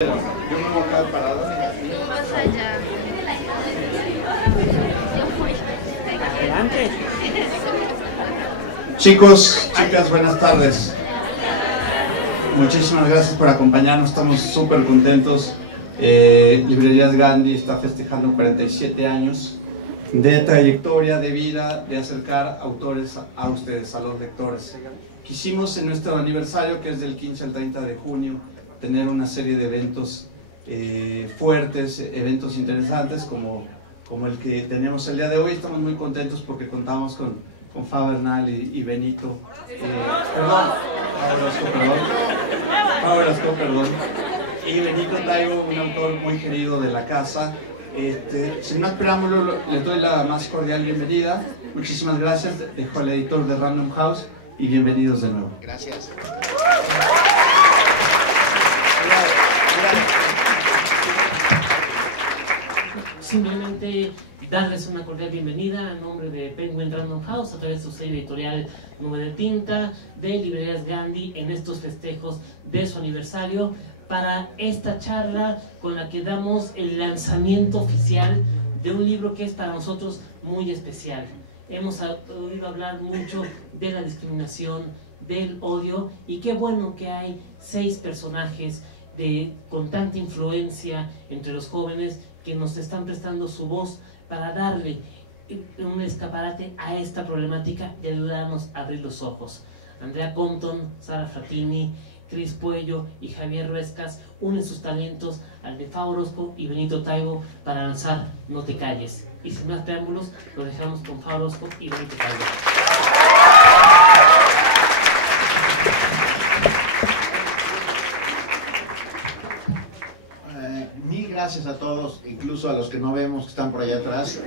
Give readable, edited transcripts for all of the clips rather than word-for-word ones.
Yo me voy a quedar parado. Más allá. Adelante. Chicos, chicas, buenas tardes. Muchísimas gracias por acompañarnos, estamos súper contentos. Librerías Gandhi está festejando 47 años de trayectoria, de vida, de acercar autores a ustedes, a los lectores. Quisimos en nuestro aniversario, que es del 15 al 30 de junio, tener una serie de eventos fuertes, eventos interesantes como el que tenemos el día de hoy. Estamos muy contentos porque contamos con Fa Bernal y Benito, perdón, y Benito Taibo, un autor muy querido de la casa. Sin más preámbulo, les doy la más cordial bienvenida. Muchísimas gracias, dejo al editor de Random House y bienvenidos de nuevo. Gracias. Simplemente darles una cordial bienvenida a nombre de Penguin Random House a través de su serie editorial Nube de Tinta de Librerías Gandhi en estos festejos de su aniversario para esta charla con la que damos el lanzamiento oficial de un libro que es para nosotros muy especial. Hemos oído hablar mucho de la discriminación, del odio, y qué bueno que hay 6 personajes con tanta influencia entre los jóvenes que nos están prestando su voz para darle un escaparate a esta problemática y ayudarnos a abrir los ojos. Andrea Compton, Sara Fratini, Cris Puello y Javier Ruescas unen sus talentos al de Fa Orozco y Benito Taibo para lanzar No te calles. Y sin más preámbulos, lo dejamos con Fa Orozco y Benito Taibo. Mil gracias a todos, incluso a los que no vemos que están por allá atrás.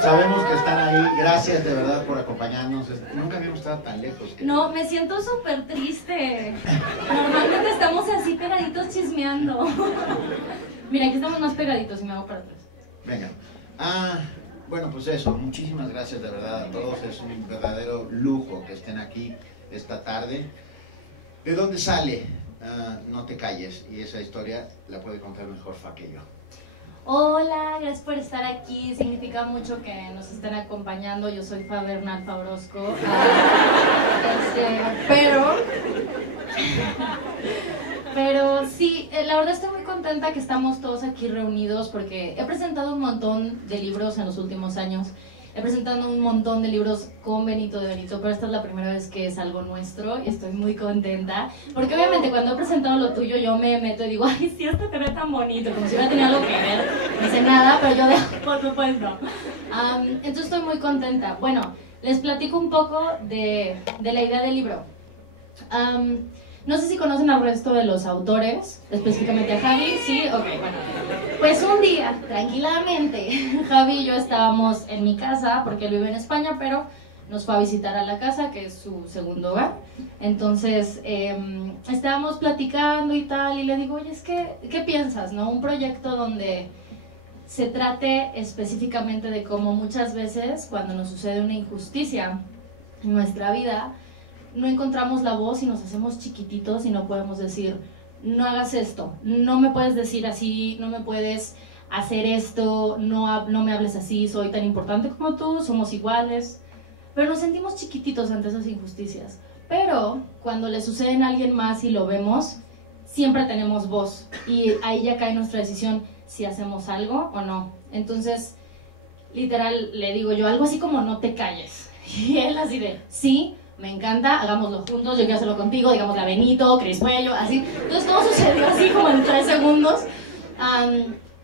Sabemos que están ahí. Gracias de verdad por acompañarnos. Nunca habíamos estado tan lejos. No, me siento súper triste. Normalmente estamos así pegaditos chismeando. Mira, aquí estamos más pegaditos y me hago para atrás. Venga. Bueno, pues eso. Muchísimas gracias de verdad a todos. Es un verdadero lujo que estén aquí esta tarde. ¿De dónde sale No te calles? Y esa historia la puede contar mejor Fa que yo. Hola, gracias por estar aquí. Significa mucho que nos estén acompañando. Yo soy Fa Bernal, Fa Orozco. Pero sí, la verdad estoy muy contenta que estamos todos aquí reunidos porque he presentado un montón de libros en los últimos años. He presentado un montón de libros con Benito, pero esta es la primera vez que es algo nuestro y estoy muy contenta. Porque obviamente cuando he presentado lo tuyo yo me meto y digo, ay, sí, esto te ve tan bonito, como si hubiera tenido algo que ver. No sé nada, pero yo por supuesto. Entonces estoy muy contenta. Bueno, les platico un poco de la idea del libro. No sé si conocen al resto de los autores, específicamente a Javi, ¿sí? Ok, bueno. Pues un día, tranquilamente, Javi y yo estábamos en mi casa, porque él vive en España, pero nos fue a visitar a la casa, que es su segundo hogar. Entonces, estábamos platicando y tal, y le digo, oye, ¿qué piensas, no? Un proyecto donde se trate específicamente de cómo muchas veces, cuando nos sucede una injusticia en nuestra vida, no encontramos la voz y nos hacemos chiquititos y no podemos decir, no hagas esto, no me puedes decir así, no me puedes hacer esto, no me hables así, soy tan importante como tú, somos iguales. Pero nos sentimos chiquititos ante esas injusticias. Pero cuando le suceden a alguien más y lo vemos, siempre tenemos voz. Y ahí ya cae nuestra decisión si hacemos algo o no. Entonces, literal, le digo yo algo así como no te calles. Y él así de, sí, me encanta, hagámoslo juntos, yo quiero hacerlo contigo, digamos a Benito, Cris Puello, así. Entonces todo sucedió así como en 3 segundos.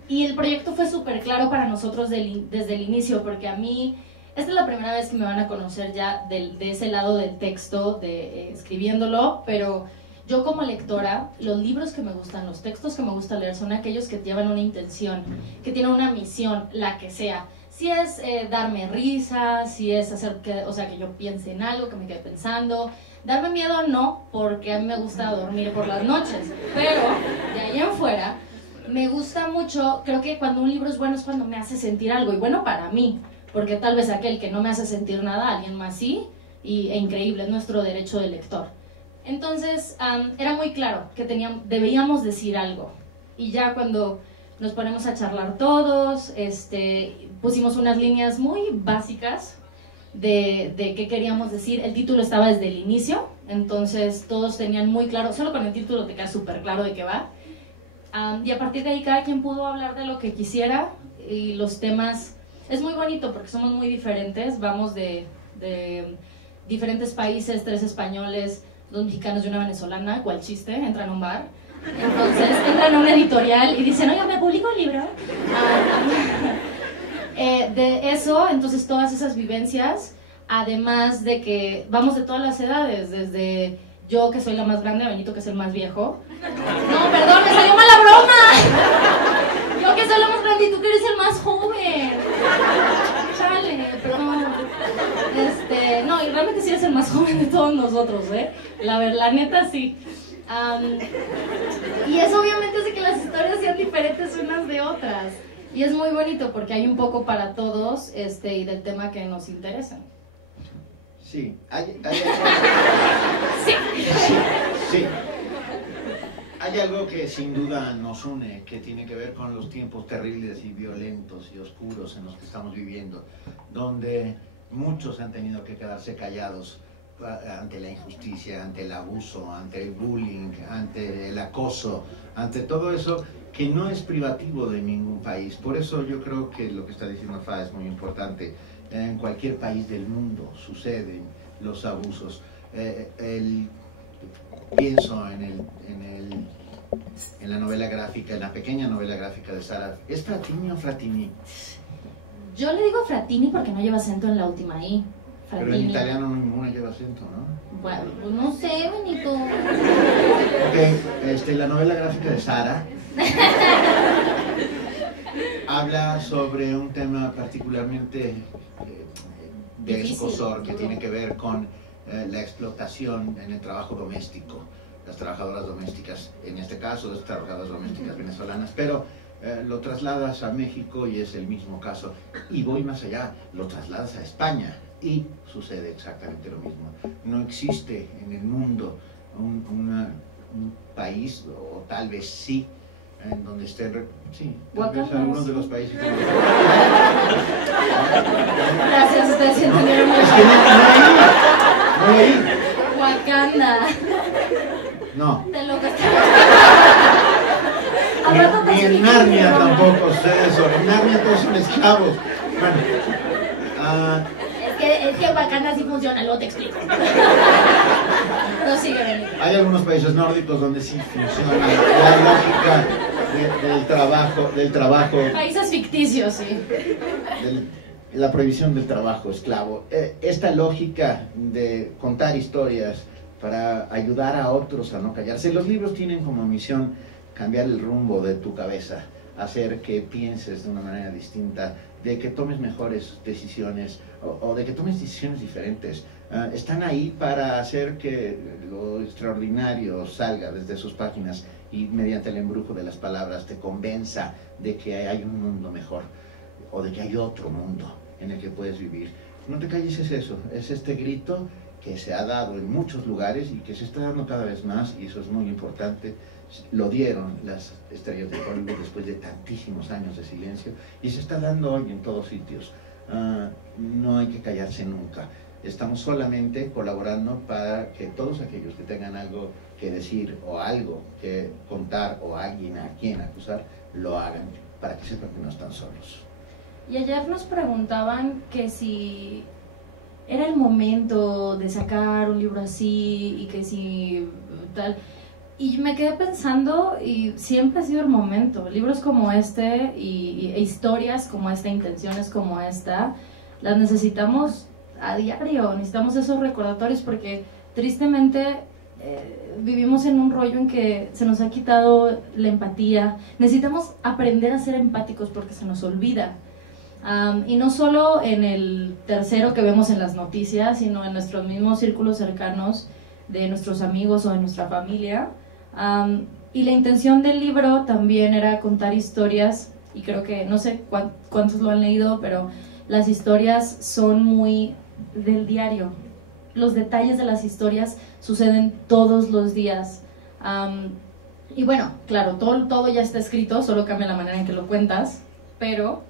Y el proyecto fue súper claro para nosotros desde el inicio, porque a mí, esta es la primera vez que me van a conocer ya de ese lado del texto, escribiéndolo, pero yo como lectora, los libros que me gustan, los textos que me gusta leer son aquellos que llevan una intención, que tienen una misión, la que sea. Si es darme risa, si es hacer que yo piense en algo, que me quede pensando. Darme miedo no, porque a mí me gusta dormir por las noches. Pero de ahí en fuera, me gusta mucho, creo que cuando un libro es bueno es cuando me hace sentir algo. Y bueno para mí, porque tal vez aquel que no me hace sentir nada, alguien más sí, e increíble, es nuestro derecho de lector. Entonces, era muy claro que debíamos decir algo. Y ya cuando nos ponemos a charlar todos, pusimos unas líneas muy básicas de qué queríamos decir. El título estaba desde el inicio, entonces todos tenían muy claro, solo con el título te queda súper claro de qué va. Y a partir de ahí cada quien pudo hablar de lo que quisiera, y los temas, es muy bonito porque somos muy diferentes, vamos de diferentes países, 3 españoles, 2 mexicanos y una venezolana, cual chiste, entran a un bar, entonces entran a una editorial y dicen, oiga, ¿me publico un libro? De eso, entonces todas esas vivencias, además de que vamos de todas las edades, desde yo que soy la más grande, Benito que es el más viejo. No, perdón, me salió mala broma. Yo que soy la más grande y tú que eres el más joven. Chale, perdón. No, y realmente sí eres el más joven de todos nosotros, la neta sí. Y eso obviamente hace que las historias sean diferentes unas de otras. Y es muy bonito porque hay un poco para todos y del tema que nos interesa. Sí, Sí. Hay algo que sin duda nos une, que tiene que ver con los tiempos terribles y violentos y oscuros en los que estamos viviendo, donde muchos han tenido que quedarse callados ante la injusticia, ante el abuso, ante el bullying, ante el acoso, ante todo eso que no es privativo de ningún país. Por eso yo creo que lo que está diciendo Fa es muy importante. En cualquier país del mundo suceden los abusos. Pienso en la novela gráfica, en la pequeña novela gráfica de Sara. ¿Es Fratini o Fratini? Yo le digo Fratini porque no lleva acento en la última I. Fratini. Pero en italiano ninguna lleva acento, ¿no? Bueno, pues no sé, Benito. Ok, la novela gráfica de Sara habla sobre un tema particularmente de escozor, que tiene que ver con la explotación en el trabajo doméstico, las trabajadoras domésticas, en este caso las trabajadoras domésticas venezolanas, pero lo trasladas a México y es el mismo caso, y voy más allá, lo trasladas a España y sucede exactamente lo mismo. No existe en el mundo un país, o tal vez sí, en donde estén, sí, tal vez algunos de los países. Gracias, ustedes entendieron muy bien. Es que no leí. Wakanda. No. De lo que Ni en Narnia tampoco sé eso. En Narnia todos son esclavos. Bueno, es que Wakanda sí funciona, luego te explico. No sigue, Benito. hay algunos países nórdicos donde sí funciona la lógica del trabajo. Países ficticios, sí. La prohibición del trabajo esclavo. Esta lógica de contar historias para ayudar a otros a no callarse. Los libros tienen como misión cambiar el rumbo de tu cabeza, hacer que pienses de una manera distinta, de que tomes mejores decisiones o de que tomes decisiones diferentes. Están ahí para hacer que lo extraordinario salga desde sus páginas y mediante el embrujo de las palabras te convenza de que hay un mundo mejor o de que hay otro mundo en el que puedes vivir. No te calles, es eso, es este grito que se ha dado en muchos lugares y que se está dando cada vez más, y eso es muy importante. Lo dieron las estrellas de Hollywood después de tantísimos años de silencio y se está dando hoy en todos sitios. No hay que callarse nunca. Estamos solamente colaborando para que todos aquellos que tengan algo que decir o algo que contar o alguien a quien acusar, lo hagan para que sepan que no están solos. Y ayer nos preguntaban que si era el momento de sacar un libro así y que si tal. Y me quedé pensando, y siempre ha sido el momento. Libros como este e historias como esta, intenciones como esta, las necesitamos a diario. Necesitamos esos recordatorios porque tristemente vivimos en un rollo en que se nos ha quitado la empatía. Necesitamos aprender a ser empáticos porque se nos olvida. Y no solo en el tercero que vemos en las noticias, sino en nuestros mismos círculos cercanos de nuestros amigos o de nuestra familia. Y la intención del libro también era contar historias, y creo que, no sé cuántos lo han leído, pero las historias son muy del diario. los detalles de las historias suceden todos los días. Y bueno, claro, todo ya está escrito, solo cambia la manera en que lo cuentas, pero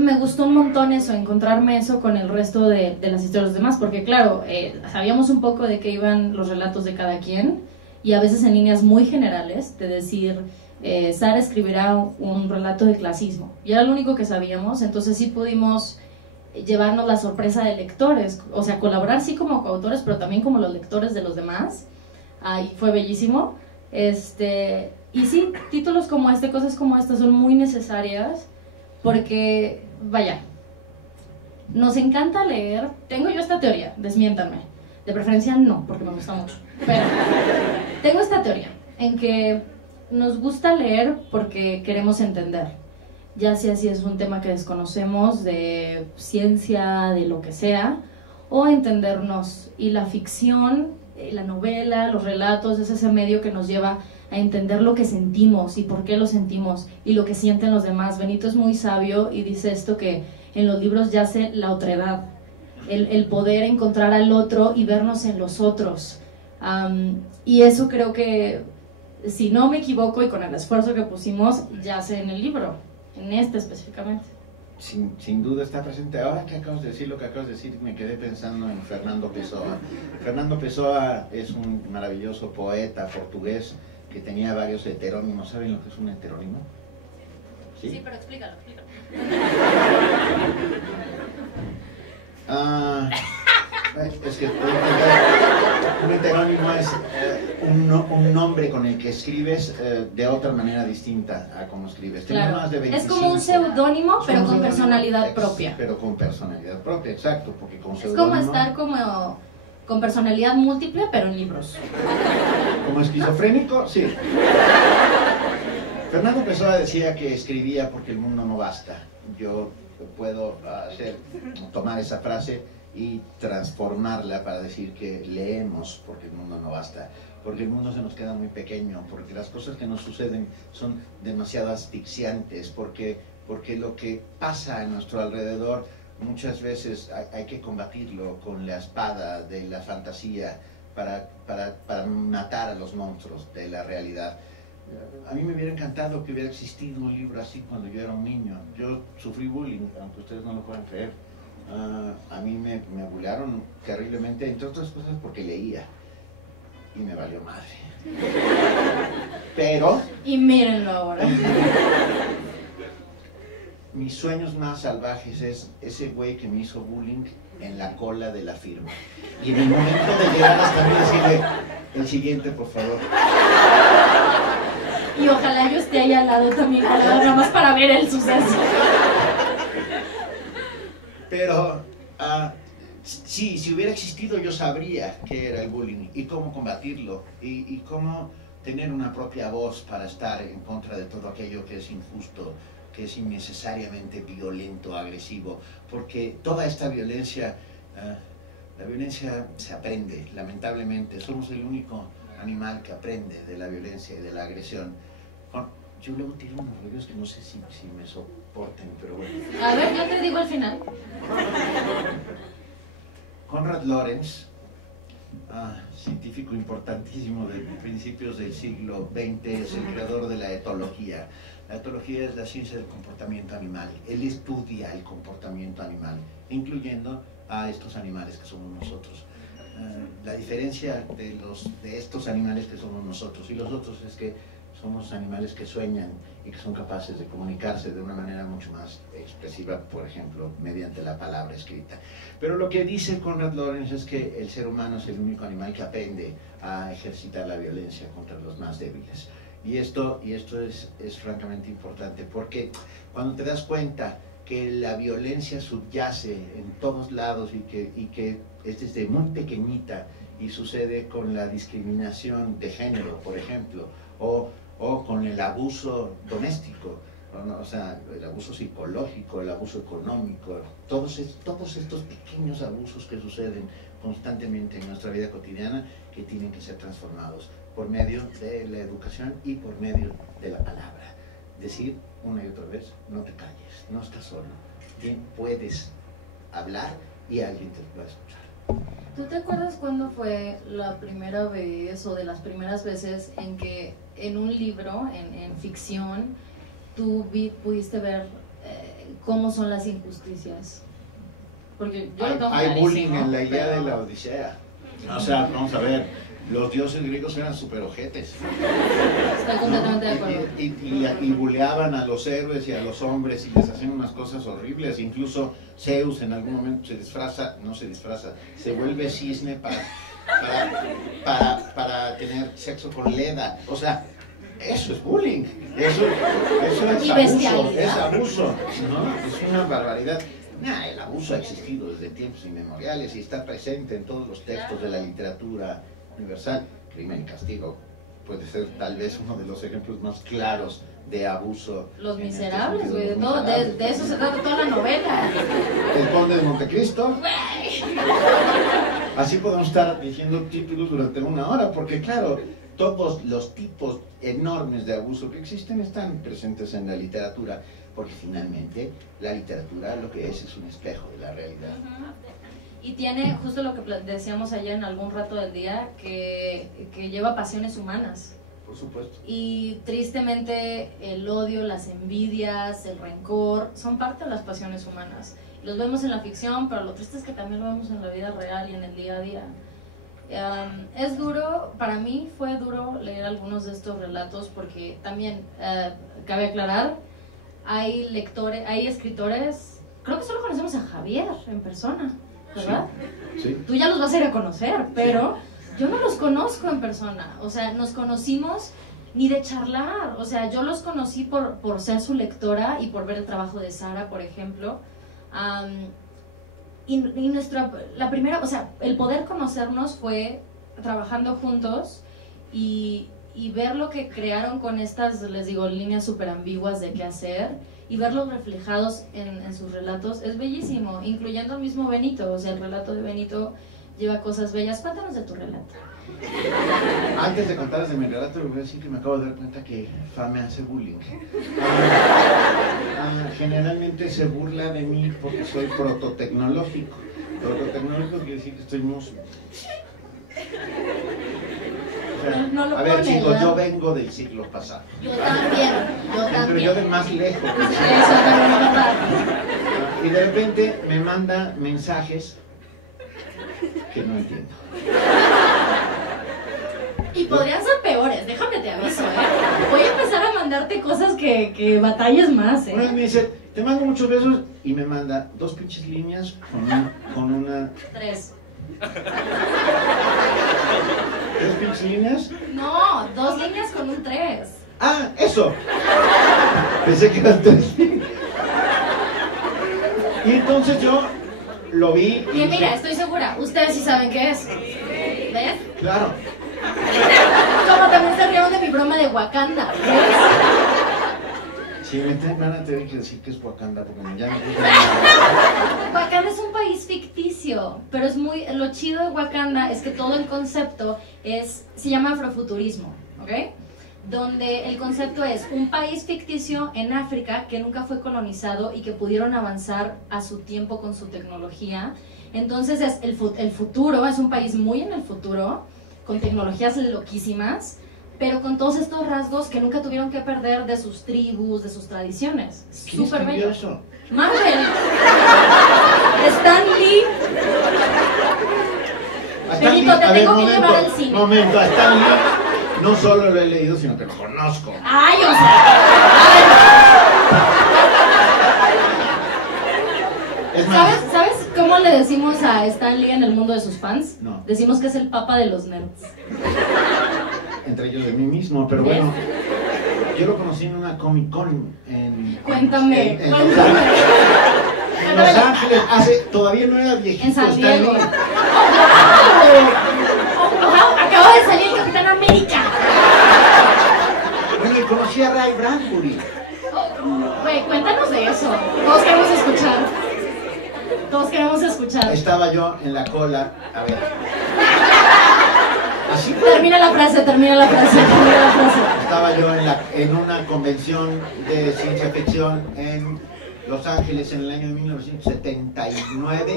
me gustó un montón eso, encontrarme eso con el resto de las historias de los demás, porque claro, sabíamos un poco de qué iban los relatos de cada quien, y a veces en líneas muy generales, de decir, Sara escribirá un relato de clasismo, y era lo único que sabíamos, entonces sí pudimos llevarnos la sorpresa de lectores, o sea, colaborar sí como coautores, pero también como los lectores de los demás, y fue bellísimo. Y sí, títulos como este, cosas como estas son muy necesarias, porque, vaya, nos encanta leer. Tengo yo esta teoría, desmiéntanme, de preferencia no, porque me gusta mucho, pero tengo esta teoría en que nos gusta leer porque queremos entender, ya sea si es un tema que desconocemos, de ciencia, de lo que sea, o entendernos, y la ficción, la novela, los relatos, es ese medio que nos lleva a entender lo que sentimos y por qué lo sentimos y lo que sienten los demás. Benito es muy sabio y dice esto, que en los libros yace la otredad, el poder encontrar al otro y vernos en los otros. Y eso creo que, si no me equivoco y con el esfuerzo que pusimos, yace en el libro, en este específicamente. Sin duda está presente. Ahora que acabas de decir lo que acabas de decir, me quedé pensando en Fernando Pessoa. Fernando Pessoa es un maravilloso poeta portugués que tenía varios heterónimos. ¿Saben lo que es un heterónimo? Sí, pero explícalo. Es que un heterónimo es un nombre con el que escribes de otra manera distinta a como escribes. Claro. Más de 25, es como un seudónimo, pero con personalidad propia. Pero con personalidad propia, exacto. Porque con es como estar con personalidad múltiple, pero en libros. Como esquizofrénico, sí. Fernando Pessoa decía que escribía porque el mundo no basta. Yo puedo tomar esa frase y transformarla para decir que leemos porque el mundo no basta, porque el mundo se nos queda muy pequeño, porque las cosas que nos suceden son demasiado asfixiantes, porque lo que pasa a nuestro alrededor muchas veces hay que combatirlo con la espada de la fantasía para matar a los monstruos de la realidad. A mí me hubiera encantado que hubiera existido un libro así cuando yo era un niño. Yo sufrí bullying, aunque ustedes no lo puedan creer. A mí me bullearon terriblemente, entre otras cosas porque leía, y me valió madre. Pero... Y mírenlo ahora. Mis sueños más salvajes es ese güey que me hizo bullying en la cola de la firma. Y en el momento de llegar hasta mí decirle, el siguiente, por favor. Y ojalá yo esté ahí al lado también, nada más para ver el suceso. Pero, sí, si hubiera existido yo sabría qué era el bullying y cómo combatirlo y cómo tener una propia voz para estar en contra de todo aquello que es injusto, que es innecesariamente violento, agresivo, porque toda esta violencia, la violencia se aprende, lamentablemente. Somos el único animal que aprende de la violencia y de la agresión. Yo luego tiro unos rollos que no sé si me soporten, pero bueno. A ver, yo te digo al final. Konrad Lorenz, científico importantísimo de principios del siglo XX, es el creador de la etología. La etología es la ciencia del comportamiento animal. Él estudia el comportamiento animal, incluyendo a estos animales que somos nosotros. La diferencia de estos animales que somos nosotros y los otros es que somos animales que sueñan y que son capaces de comunicarse de una manera mucho más expresiva, por ejemplo, mediante la palabra escrita. Pero lo que dice Konrad Lorenz es que el ser humano es el único animal que aprende a ejercitar la violencia contra los más débiles. Y esto es francamente importante, porque cuando te das cuenta que la violencia subyace en todos lados y que es desde muy pequeñita y sucede con la discriminación de género, por ejemplo, o con el abuso doméstico, o sea, el abuso psicológico, el abuso económico, todos estos pequeños abusos que suceden constantemente en nuestra vida cotidiana, que tienen que ser transformados por medio de la educación y por medio de la palabra. Decir una y otra vez, no te calles, no estás solo, bien, puedes hablar y alguien te puede escuchar. ¿Tú te acuerdas cuándo fue la primera vez o de las primeras veces en que en un libro, en ficción, tú pudiste ver cómo son las injusticias? Porque yo lo tengo Hay bullying clarísimo, en la idea pero de la Odisea. O sea, vamos a ver, los dioses griegos eran super ojetes. Estoy completamente de acuerdo. Y buleaban a los héroes y a los hombres y les hacían unas cosas horribles. Incluso Zeus en algún momento se vuelve cisne para tener sexo con Leda. O sea, eso es bullying. Eso Y es bestialidad. es abuso, ¿no? Es una barbaridad. Nah, el abuso ha existido desde tiempos inmemoriales y está presente en todos los textos de la literatura universal. Crimen y Castigo puede ser tal vez uno de los ejemplos más claros de abuso. Los en este Miserables, sentido, güey, Los de, todo, Miserables. de eso se trata toda la novela. El Conde de Montecristo. Así podemos estar diciendo títulos durante una hora, porque claro, todos los tipos enormes de abuso que existen están presentes en la literatura, porque finalmente la literatura lo que es un espejo de la realidad. Y tiene justo lo que decíamos ayer en algún rato del día, que lleva pasiones humanas. Por supuesto. Y tristemente el odio, las envidias, el rencor, son parte de las pasiones humanas. Los vemos en la ficción, pero lo triste es que también lo vemos en la vida real y en el día a día. Es duro, para mí fue duro leer algunos de estos relatos porque también, cabe aclarar, hay lectores, hay escritores, creo que solo conocemos a Javier en persona, ¿verdad? Sí. Tú ya los vas a ir a conocer, pero yo no los conozco en persona. O sea, nos conocimos ni de charlar. O sea, yo los conocí por ser su lectora y por ver el trabajo de Sara, por ejemplo. Y la primera, o sea, el poder conocernos fue trabajando juntos y ver lo que crearon con estas, les digo, líneas súper ambiguas de qué hacer y verlos reflejados en sus relatos es bellísimo, incluyendo el mismo Benito. O sea, el relato de Benito lleva cosas bellas. Cuéntanos de tu relato. Antes de contarles de mi relato, les voy a decir que me acabo de dar cuenta que Fa me hace bullying. Generalmente se burla de mí porque soy prototecnológico. Prototecnológico quiere decir que estoy muso. O sea, No lo a ver, pone, chicos, ¿verdad? yo vengo del siglo pasado. Yo también, Pero yo de más lejos. Eso también es verdad. Y de repente me manda mensajes que no entiendo. Y podrían ser peores, déjame te aviso, Voy a empezar a mandarte cosas que batalles más, Una vez me dice, te mando muchos besos, y me manda 2 pinches líneas con una... 3. 3 pinches líneas. No, 2 líneas con un 3. ¡Ah, eso! Pensé que eran 3 líneas. Y entonces yo lo vi y Y dije, mira, estoy segura, ustedes sí saben qué es. ¿Ves? claro. Como también se rieron de mi broma de Wakanda, ¿ves? Sí, van a tener que decir que es Wakanda, porque ya me puse... Wakanda es un país ficticio, pero es muy... Lo chido de Wakanda es que todo el concepto se llama afrofuturismo, ¿ok? Donde el concepto es un país ficticio en África que nunca fue colonizado y que pudieron avanzar a su tiempo con su tecnología. Entonces el futuro, es un país muy en el futuro, con tecnologías loquísimas, pero con todos estos rasgos que nunca tuvieron que perder de sus tribus, de sus tradiciones. ¿Quién Súper escribió bello. eso? Marvel. Stan Lee. A Stan Benito, Lee, te a ver, tengo que llevar al cine. Momento, a Stan Lee no solo lo he leído, sino que lo conozco. Ay, o sea. Es más, ¿Sabes cómo le decimos a Stan Lee en el mundo de sus fans? No. Decimos que es el papa de los nerds. entre ellos de mí mismo, pero bueno, yo lo conocí en una Comic Con Cuéntame, en cuéntame. Los Ángeles, todavía no era viejito. En San Stan Diego. Lee. Acaba de salir el Capitán América. Bueno, y conocí a Ray Bradbury. Güey, cuéntanos de eso. Todos queremos escuchar. Todos queremos escuchar. Estaba yo en la cola, a ver. Así Termina la frase. estaba yo en una convención de ciencia ficción en Los Ángeles en el año de 1979. No sean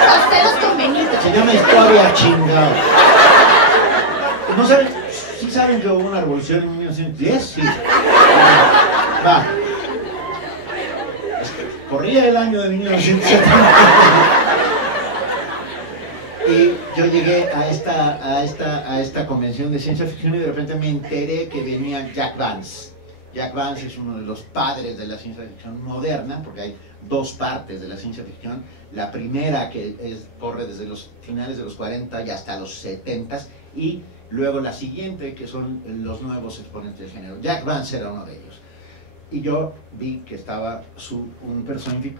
groseros con Benito. Se llama Historia, chingado. ¿No saben? ¿Sí saben que hubo una revolución en 1910? Sí. Va. Corría el año de 1970. Y yo llegué a esta convención de ciencia ficción y de repente me enteré que venía Jack Vance. Jack Vance es uno de los padres de la ciencia ficción moderna, porque hay dos partes de la ciencia ficción. La primera corre desde los finales de los 40 y hasta los 70, y luego la siguiente, que son los nuevos exponentes del género. Jack Vance era uno de ellos. Y yo vi que estaba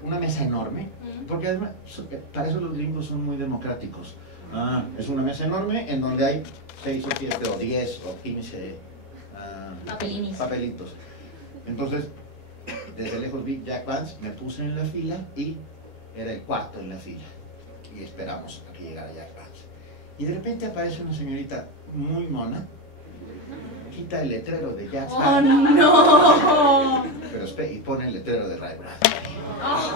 una mesa enorme, porque además, para eso los gringos son muy democráticos. Es una mesa enorme en donde hay 6 o 7 o 10 o 15 papelitos. Entonces, desde lejos vi Jack Vance, me puse en la fila y era el cuarto en la fila. Y esperamos a que llegara Jack Vance. Y de repente aparece una señorita muy mona, quita el letrero de Jack Vance. ¡Oh, no! Pero y pone el letrero de Ray Bradbury. ¡Oh!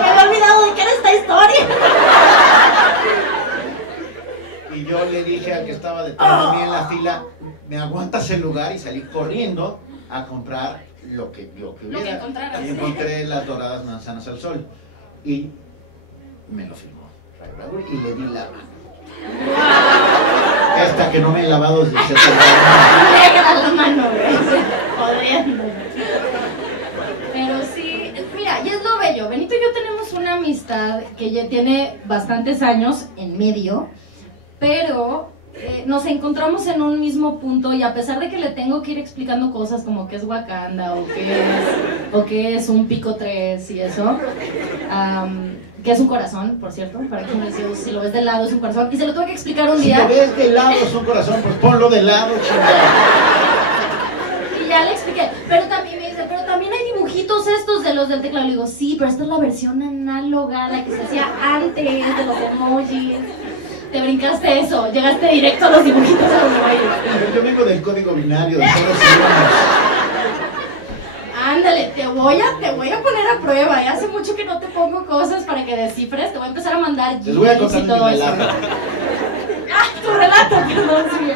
Me había olvidado de qué era esta historia. Y yo le dije al que estaba detrás de mí en la fila, ¿me aguantas el lugar? Y salí corriendo a comprar lo que hubiera. Y encontré las doradas manzanas al sol. Y me lo firmó Ray Bradbury y le di la mano. Esta que no me he lavado desde 70 años. Negra la mano, güey. Jodiendo. Pero sí, mira, y es lo bello. Benito y yo tenemos una amistad que ya tiene bastantes años en medio, pero nos encontramos en un mismo punto, y a pesar de que le tengo que ir explicando cosas como que es Wakanda o que es un pico 3 y eso, que es un corazón, por cierto, para quien decía, si lo ves de lado es un corazón, y se lo tuve que explicar un día. Si lo ves de lado es un corazón, pues ponlo de lado, chingada. Y ya le expliqué, pero también me dice, pero también hay dibujitos estos de los del teclado. Le digo, sí, pero esta es la versión análoga, la que se hacía antes de los emojis. Te brincaste eso, llegaste directo a los dibujitos de los emojis. Yo vengo del código binario, de todos los idiomas. Ándale, te voy a poner a prueba. Hace mucho que no te pongo cosas para que descifres. Te voy a empezar a mandar Les voy a GIFs contar y todo mi eso. relato. Tu relato, perdón, sí.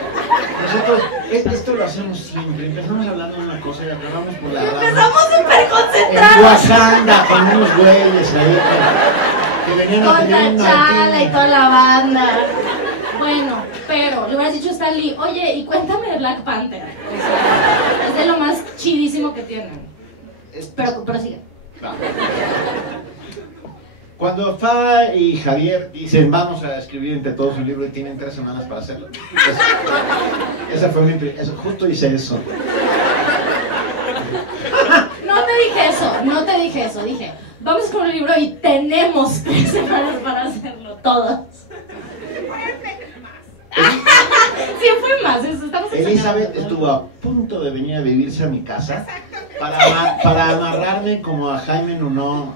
Nosotros, esto lo hacemos siempre. Empezamos hablando de una cosa y acabamos por la rama. Empezamos súper En concentrados. Wakanda, con unos güeyes ahí que venían a Con pedir un T'Challa y martini. toda la banda. Bueno, pero le hubieras dicho a Stan Lee, oye, y cuéntame de Black Panther. O sea, es de lo más chidísimo que tienen. Pero sigue. Va. Cuando Fa y Javier dicen vamos a escribir entre todos un libro y tienen 3 semanas para hacerlo, esa fue justo hice eso. No te dije eso, dije, vamos con un libro y tenemos 3 semanas para hacerlo, todos. Sí, fue más, estamos Elizabeth estuvo a punto de venir a vivirse a mi casa para amarrarme como a Jaime Nuno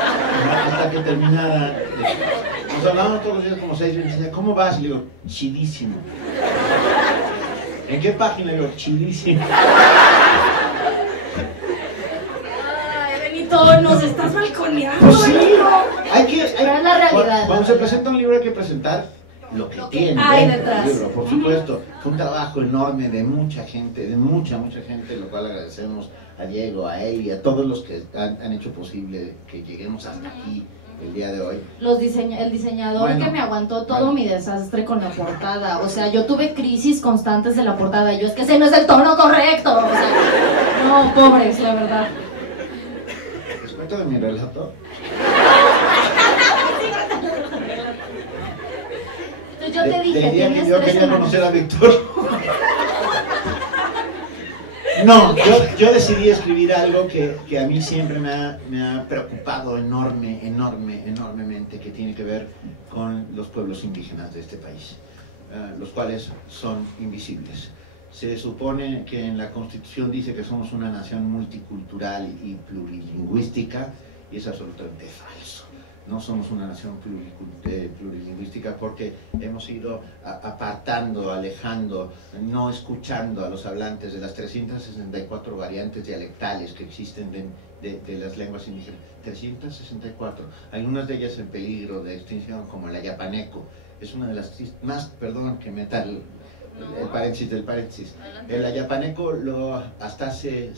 hasta que terminara. Nos hablábamos todos los días como 6 veces. ¿Cómo vas? Le digo, chidísimo. ¿En qué página? Le digo, chidísimo. Ay, Benito, nos estás balconeando. Pues sí, Benito. Pero es la realidad. Cuando se presenta un libro hay que presentar lo que tiene hay dentro detrás. del libro, por supuesto. Fue un trabajo enorme de mucha gente, mucha gente, lo cual agradecemos a Diego, a él y a todos los que han hecho posible que lleguemos hasta aquí el día de hoy. El diseñador Bueno, que me aguantó todo mi desastre con la portada. O sea, yo tuve crisis constantes de la portada. Y yo, es que ese no es el tono correcto. O sea, no, pobres, la verdad. ¿Les cuento de mi relato? Entonces yo te dije, Del día que tienes yo 3 quería semanas. conocer a Víctor. No, yo decidí escribir algo que a mí siempre me ha preocupado enormemente, que tiene que ver con los pueblos indígenas de este país, los cuales son invisibles. Se supone que en la Constitución dice que somos una nación multicultural y plurilingüística, y es absolutamente falso. no somos una nación plurilingüística porque hemos ido apartando, alejando, no escuchando a los hablantes de las 364 variantes dialectales que existen de las lenguas indígenas. 364, algunas de ellas en peligro de extinción, como el ayapaneco. Es una de las más, perdón que meta el paréntesis del paréntesis. El ayapaneco hasta hace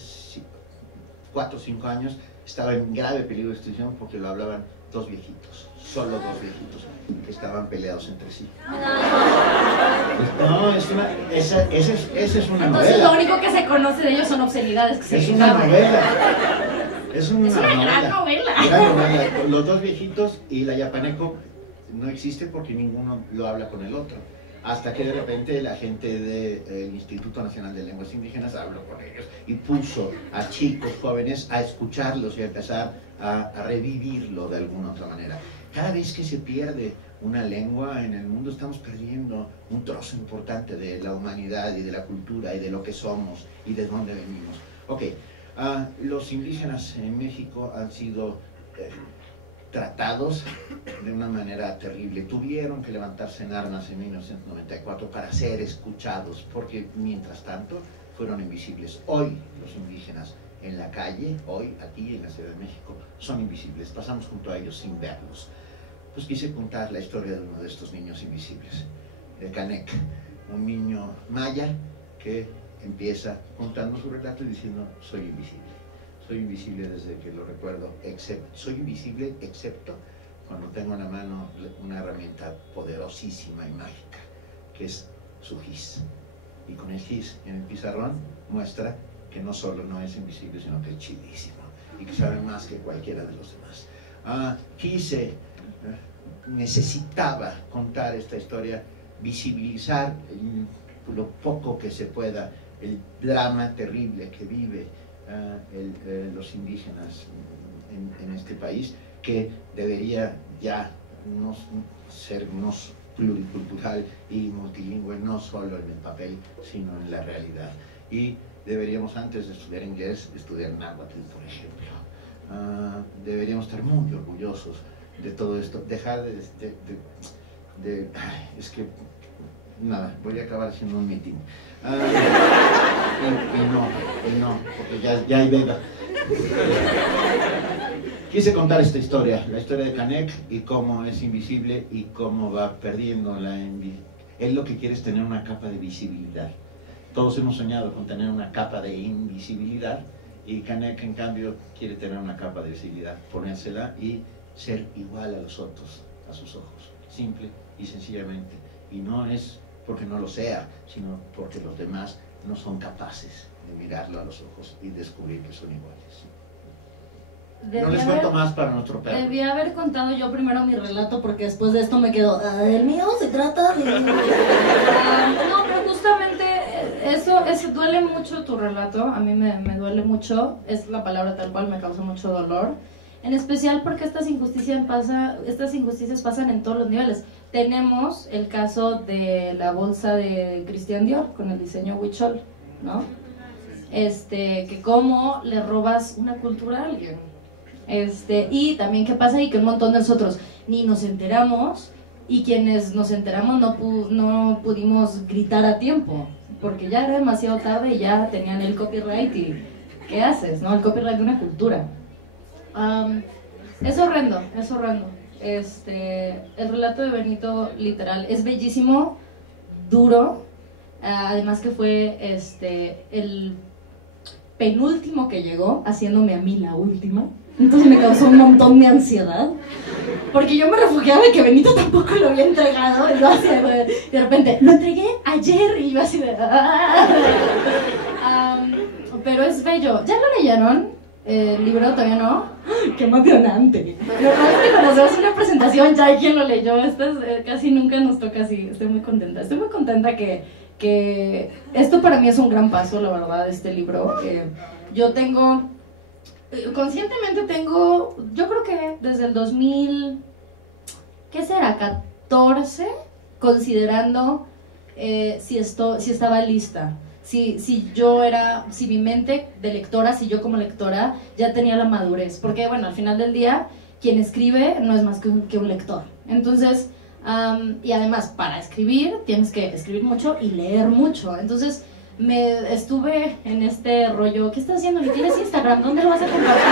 4 o 5 años estaba en grave peligro de extinción porque lo hablaban 2 viejitos, solo 2 viejitos, que estaban peleados entre sí. No, esa es una novela. Entonces lo único que se conoce de ellos son obscenidades que se Es una novela. Es una gran novela. Gran novela. Los 2 viejitos y el ayapaneco no existe porque ninguno lo habla con el otro. Hasta que de repente la gente del Instituto Nacional de Lenguas Indígenas habló con ellos y puso a chicos jóvenes a escucharlos y a empezar a revivirlo de alguna otra manera. Cada vez que se pierde una lengua en el mundo estamos perdiendo un trozo importante de la humanidad y de la cultura y de lo que somos y de dónde venimos. Ok, los indígenas en México han sido tratados de una manera terrible. Tuvieron que levantarse en armas en 1994 para ser escuchados, porque mientras tanto fueron invisibles. Hoy los indígenas en la calle, hoy aquí en la Ciudad de México, son invisibles. Pasamos junto a ellos sin verlos. Pues quise contar la historia de uno de estos niños invisibles, de Canek, un niño maya que empieza contando su relato y diciendo: soy invisible. Soy invisible desde que lo recuerdo, soy invisible excepto cuando tengo en la mano una herramienta poderosísima y mágica, que es su gis. Y con el gis en el pizarrón muestra que no solo no es invisible, sino que es chidísimo y que sabe más que cualquiera de los demás. Necesitaba contar esta historia, visibilizar lo poco que se pueda el drama terrible que vive los indígenas en este país, que debería ya no ser pluricultural y multilingüe, no solo en el papel, sino en la realidad. Y deberíamos, antes de estudiar inglés, estudiar náhuatl, por ejemplo. Deberíamos estar muy orgullosos de todo esto, dejar es que nada, voy a acabar haciendo un meeting. Y no, porque ya hay veda. Quise contar esta historia, la historia de Canek y cómo es invisible y cómo va perdiendo la invisibilidad. Él lo que quiere es tener una capa de visibilidad. Todos hemos soñado con tener una capa de invisibilidad y Canek, en cambio, quiere tener una capa de visibilidad, ponérsela y ser igual a los otros, a sus ojos, simple y sencillamente. Y no es porque no lo sea, sino porque los demás no son capaces de mirarlo a los ojos y descubrir que son iguales. No les cuento más para nuestro perro. Debí haber contado yo primero mi relato, porque después de esto me quedo, el mío se trata de... no, pero justamente eso duele mucho tu relato, a mí me duele mucho, es la palabra tal cual, me causa mucho dolor. En especial porque estas injusticias pasan en todos los niveles. Tenemos el caso de la bolsa de Christian Dior con el diseño Huichol, ¿no? Que cómo le robas una cultura a alguien. Y también qué pasa ahí, que un montón de nosotros ni nos enteramos, y quienes nos enteramos no pudimos gritar a tiempo, porque ya era demasiado tarde y ya tenían el copyright. ¿Y qué haces, no? El copyright de una cultura. Es horrendo, es horrendo. El relato de Benito, literal, es bellísimo, duro, además que fue el penúltimo que llegó, haciéndome a mí la última. Entonces me causó un montón de ansiedad, porque yo me refugiaba de que Benito tampoco lo había entregado, y yo así de repente, lo entregué ayer, y yo así de... pero es bello. ¿Ya lo leyeron? El libro todavía no. ¡Qué emocionante! Lo que pasa es que cuando hacemos una presentación ya hay quien lo leyó. Casi nunca nos toca así. Estoy muy contenta. Estoy muy contenta que esto para mí es un gran paso, la verdad, este libro. Yo tengo, conscientemente tengo, yo creo que desde el 2000, ¿qué será? 14, considerando si estaba lista. Si mi mente de lectora, si yo como lectora ya tenía la madurez, porque bueno, al final del día quien escribe no es más que un lector. Entonces, y además para escribir tienes que escribir mucho y leer mucho. Entonces me estuve en este rollo. ¿Qué estás haciendo? ¿Ni tienes Instagram? ¿Dónde lo vas a compartir?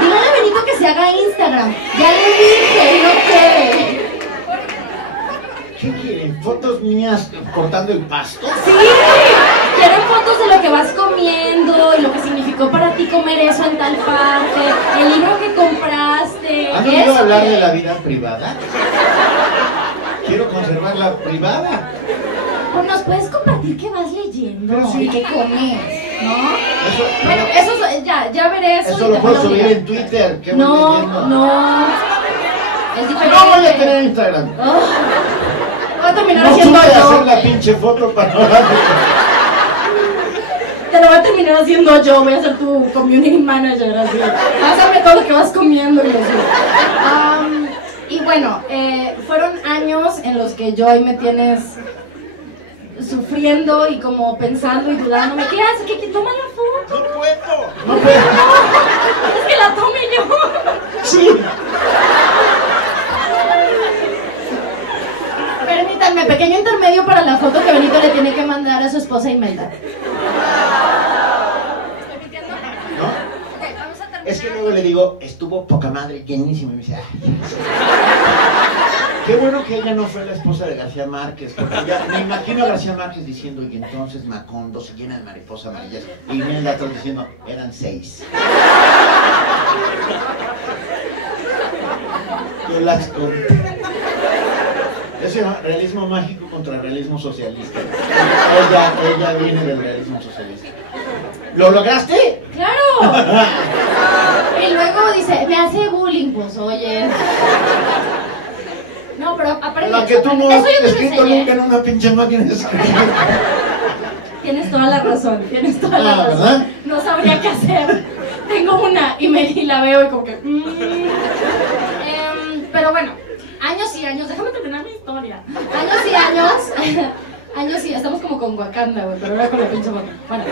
Dígale a Benito que se haga Instagram. Ya le dije, no quiere. ¿Qué quieren? ¿Fotos mías cortando el pasto? Sí, quieren fotos de lo que vas comiendo y lo que significó para ti comer eso en tal parte, el libro que compraste. ¿Has oído hablar de la vida privada? Quiero conservarla privada. Pues nos puedes compartir qué vas leyendo. Pero sí. Y qué comes, ¿no? Eso, Bueno, eso ya veré eso. eso lo puedo subir en Twitter. ¿Qué voy leyendo? No. Es diferente. No voy a tener Instagram. Oh. Voy a terminar No haciendo supe yo. hacer la pinche foto para no Te lo voy a terminar haciendo yo. Voy a ser tu community manager, así. Pásame todo lo que vas comiendo y lo subo. Y bueno, fueron años en los que yo ahí me tienes sufriendo y como pensando y dudándome. ¿Qué haces? ¿Qué toma la foto? No puedo. No puedo. Es que la tome yo. Sí. Permítanme, pequeño intermedio para la foto que Benito le tiene que mandar a su esposa Imelda. ¿No? Es que luego le digo, estuvo poca madre, llenísimo. Y me dice, ay, qué bueno que ella no fue la esposa de García Márquez. Porque ya me imagino a García Márquez diciendo, y entonces Macondo se llena de mariposas amarillas. Y Imelda atrás diciendo, eran 6. Yo las conté. Eso se llama realismo mágico contra realismo socialista. Ella viene del realismo socialista. ¿Lo lograste? ¡Claro! Y luego dice, me hace bullying, pues oye. No, pero aprende. La que tú no eso has yo te lo escrito enseñé. nunca en una pinche máquina de escribir. Tienes toda la razón, tienes toda la razón. ¿Verdad? No sabría qué hacer. Tengo una y la veo y como que... pero bueno, años y años, déjame terminar mi historia. Años y estamos como con Wakanda, güey, pero ahora con la pinche foto. Bueno,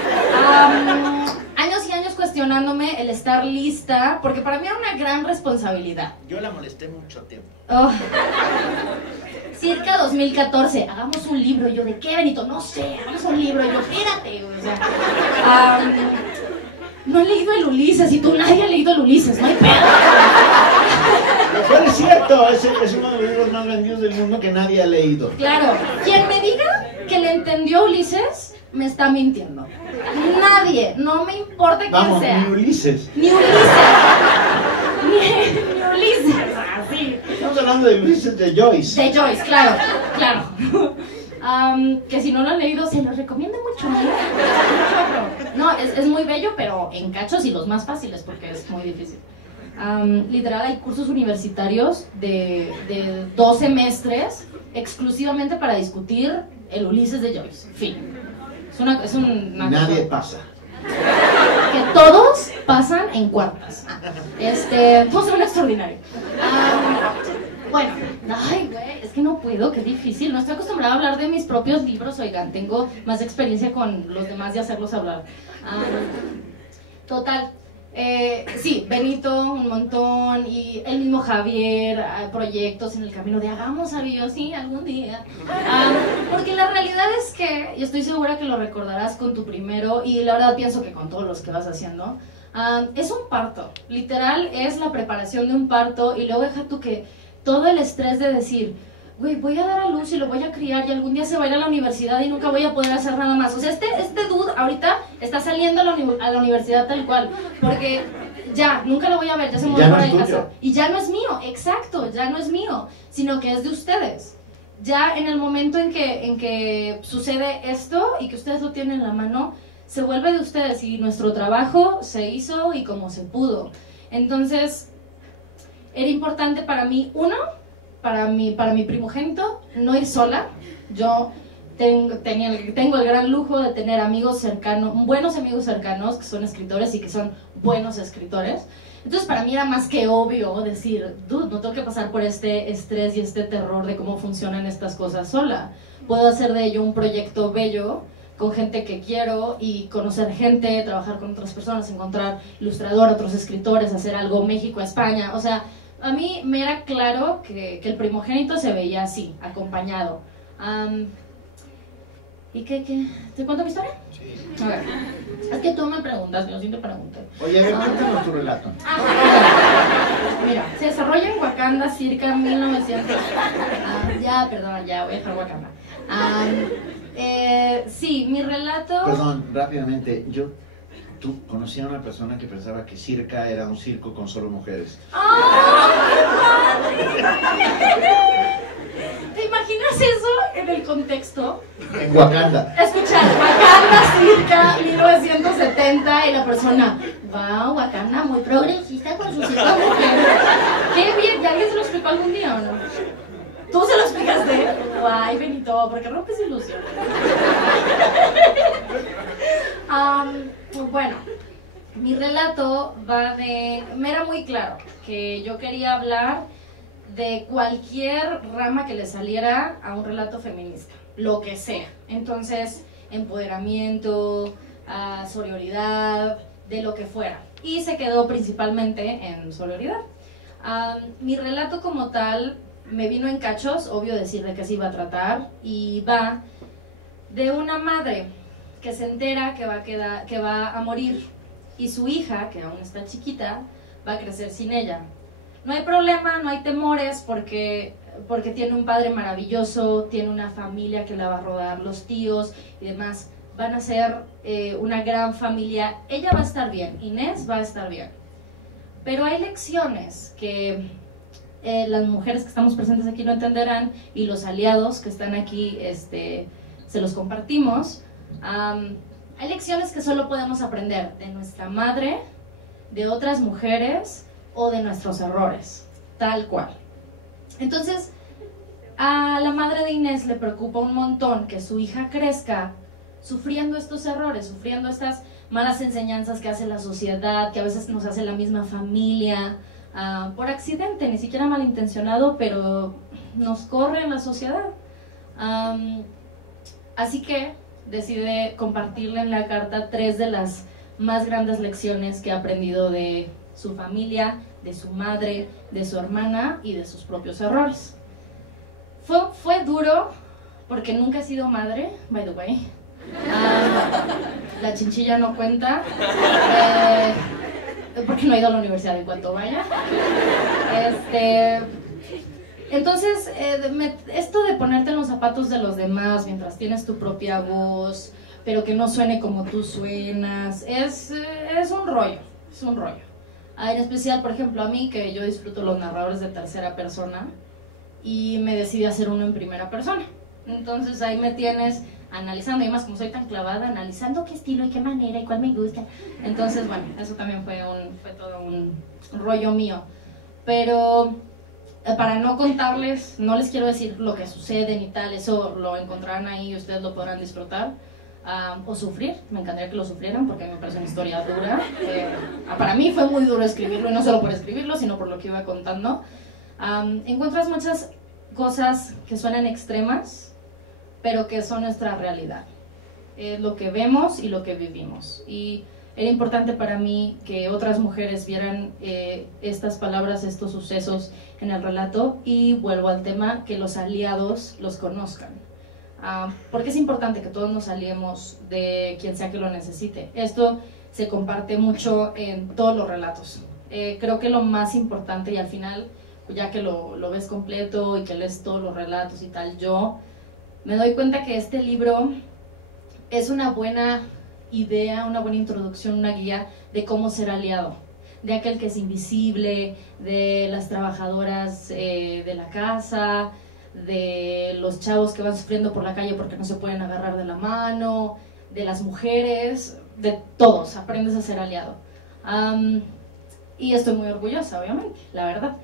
años y años cuestionándome el estar lista, porque para mí era una gran responsabilidad. Yo la molesté mucho tiempo. Oh. Circa 2014, hagamos un libro. Yo, ¿de qué, Benito? No sé, hagamos un libro. Yo, espérate, o sea, no he leído el Ulises, y tú nadie ha leído el Ulises, no hay pedo. Lo cual es cierto, es uno de los libros más vendidos del mundo que nadie ha leído. Claro, quien me diga que le entendió Ulises, me está mintiendo. Nadie, no me importa quién Vamos, sea. ni Ulises. Ni Ulises. Ni Ulises. Así. Estamos hablando de Ulises de Joyce. De Joyce, claro, claro. Que si no lo han leído, se los recomiendo mucho. No, es muy bello, pero en cachos y los más fáciles, porque es muy difícil. Literal, hay cursos universitarios de 2 semestres exclusivamente para discutir el Ulises de Joyce. Fin. Es una Nadie cosa pasa. que todos pasan en cuartas. Todos son extraordinarios. Bueno, ay, güey, es que no puedo, qué difícil. No estoy acostumbrada a hablar de mis propios libros, oigan. Tengo más experiencia con los demás de hacerlos hablar. Total. Sí, Benito, un montón, y el mismo Javier, proyectos en el camino de hagamos algo, sí, algún día. Porque la realidad es que, y estoy segura que lo recordarás con tu primero, y la verdad pienso que con todos los que vas haciendo, es un parto. Literal, es la preparación de un parto, y luego deja tú que todo el estrés de decir, güey, voy a dar a luz y lo voy a criar y algún día se va a ir a la universidad y nunca voy a poder hacer nada más. O sea, este dude ahorita está saliendo a la universidad tal cual, porque ya, nunca lo voy a ver, ya se mudó fuera de casa. Y ya no es mío, exacto, ya no es mío, sino que es de ustedes. Ya en el momento en que sucede esto y que ustedes lo tienen en la mano, se vuelve de ustedes y nuestro trabajo se hizo y como se pudo. Entonces, era importante para mí, para mi primogénito, no ir sola. Yo tengo el gran lujo de tener amigos cercanos, buenos amigos cercanos que son escritores y que son buenos escritores. Entonces para mí era más que obvio decir, dude, no tengo que pasar por este estrés y este terror de cómo funcionan estas cosas sola. Puedo hacer de ello un proyecto bello con gente que quiero y conocer gente, trabajar con otras personas, encontrar ilustrador, otros escritores, hacer algo México, España. O sea, a mí me era claro que el primogénito se veía así, acompañado. ¿Y qué? ¿Te cuento mi historia? Sí. A ver, es que tú me preguntas, yo sí te pregunto. Oye, a ver, cuéntanos tu relato. Mira, se desarrolla en Wakanda circa 1900. Ya voy a dejar Wakanda. Sí, mi relato... Perdón, rápidamente, tú conocí a una persona que pensaba que Circa era un circo con solo mujeres. ¡Oh, qué padre! ¿Te imaginas eso en el contexto? En Wakanda. Escuchar, Wakanda circa 1970 y la persona, wow, Wakanda muy progresista con sus cinco mujeres. Qué bien, ¿ya alguien se lo explicó algún día o no? ¿Tú se lo explicaste? Ay, Benito, porque rompes ilusión. Bueno, mi relato me era muy claro que yo quería hablar de cualquier rama que le saliera a un relato feminista, lo que sea. Entonces, empoderamiento, sororidad, de lo que fuera. Y se quedó principalmente en sororidad. Mi relato como tal me vino en cachos, obvio decir de qué se iba a tratar, y va de una madre que se entera que va a morir, y su hija, que aún está chiquita, va a crecer sin ella. No hay problema, no hay temores, porque tiene un padre maravilloso, tiene una familia que la va a rodar, los tíos y demás. Van a ser una gran familia. Ella va a estar bien, Inés va a estar bien. Pero hay lecciones que las mujeres que estamos presentes aquí lo entenderán, y los aliados que están aquí se los compartimos. Hay lecciones que solo podemos aprender de nuestra madre, de otras mujeres o de nuestros errores, tal cual. Entonces, a la madre de Inés le preocupa un montón que su hija crezca sufriendo estos errores, sufriendo estas malas enseñanzas que hace la sociedad, que a veces nos hace la misma familia, por accidente, ni siquiera malintencionado, pero nos corre en la sociedad. Así que decide compartirle en la carta 3 de las más grandes lecciones que ha aprendido de su familia, de su madre, de su hermana y de sus propios errores. Fue duro porque nunca he sido madre, by the way. La chinchilla no cuenta, porque no he ido a la universidad en cuanto vaya. Entonces, esto de ponerte en los zapatos de los demás mientras tienes tu propia voz, pero que no suene como tú suenas, es un rollo, es un rollo. En especial, por ejemplo, a mí, que yo disfruto los narradores de tercera persona, y me decidí hacer uno en primera persona. Entonces ahí me tienes analizando, y más como soy tan clavada, analizando qué estilo y qué manera y cuál me gusta. Entonces, bueno, eso también fue todo un rollo mío. Pero para no contarles, no les quiero decir lo que sucede ni tal, eso lo encontrarán ahí y ustedes lo podrán disfrutar. O sufrir, me encantaría que lo sufrieran porque me parece una historia dura. Para mí fue muy duro escribirlo, y no solo por escribirlo, sino por lo que iba contando. Encuentras muchas cosas que suenan extremas, pero que son nuestra realidad. Lo que vemos y lo que vivimos. Y era importante para mí que otras mujeres vieran estas palabras, estos sucesos en el relato, y vuelvo al tema, que los aliados los conozcan. Porque es importante que todos nos aliemos de quien sea que lo necesite. Esto se comparte mucho en todos los relatos. Creo que lo más importante, y al final, ya que lo ves completo y que lees todos los relatos y tal, yo me doy cuenta que este libro es una buena idea, una buena introducción, una guía de cómo ser aliado, de aquel que es invisible, de las trabajadoras de la casa, de los chavos que van sufriendo por la calle porque no se pueden agarrar de la mano, de las mujeres, de todos, aprendes a ser aliado. Y estoy muy orgullosa, obviamente, la verdad.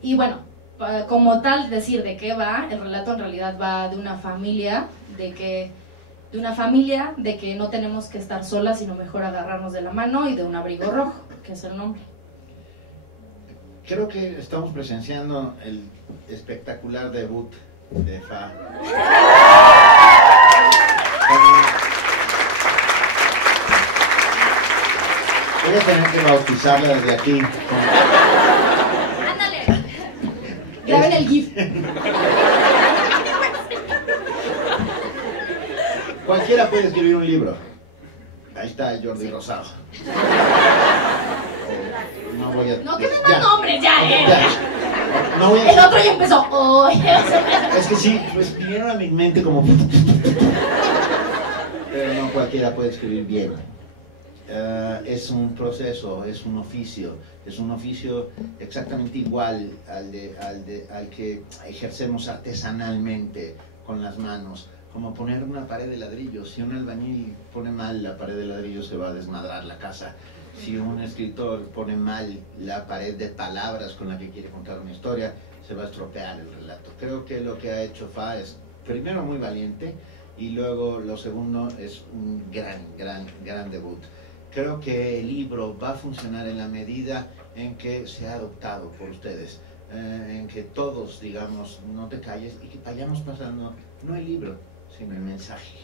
Y bueno, como tal, decir de qué va, el relato en realidad va de una familia, de que no tenemos que estar solas, sino mejor agarrarnos de la mano, y de un abrigo rojo, que es el nombre. Creo que estamos presenciando el espectacular debut de Fa. Voy a tener que bautizarla desde aquí. Ándale. Graben el GIF. Cualquiera puede escribir un libro. Ahí está Jordi Rosado. No voy a... No, que me dan nombres ya, No voy a... El otro ya empezó. Oh, Es que sí, pues vinieron a mi mente como... Pero no cualquiera puede escribir bien. Es un proceso, es un oficio exactamente igual al que ejercemos artesanalmente con las manos, como poner una pared de ladrillos. Si un albañil pone mal la pared de ladrillos, se va a desmadrar la casa. Si un escritor pone mal la pared de palabras con la que quiere contar una historia, se va a estropear el relato. Creo que lo que ha hecho Fa es, primero, muy valiente, y luego lo segundo es un gran debut. Creo que el libro va a funcionar en la medida en que sea adoptado por ustedes, en que todos digamos, no te calles, y que vayamos pasando, no el libro, sino el mensaje.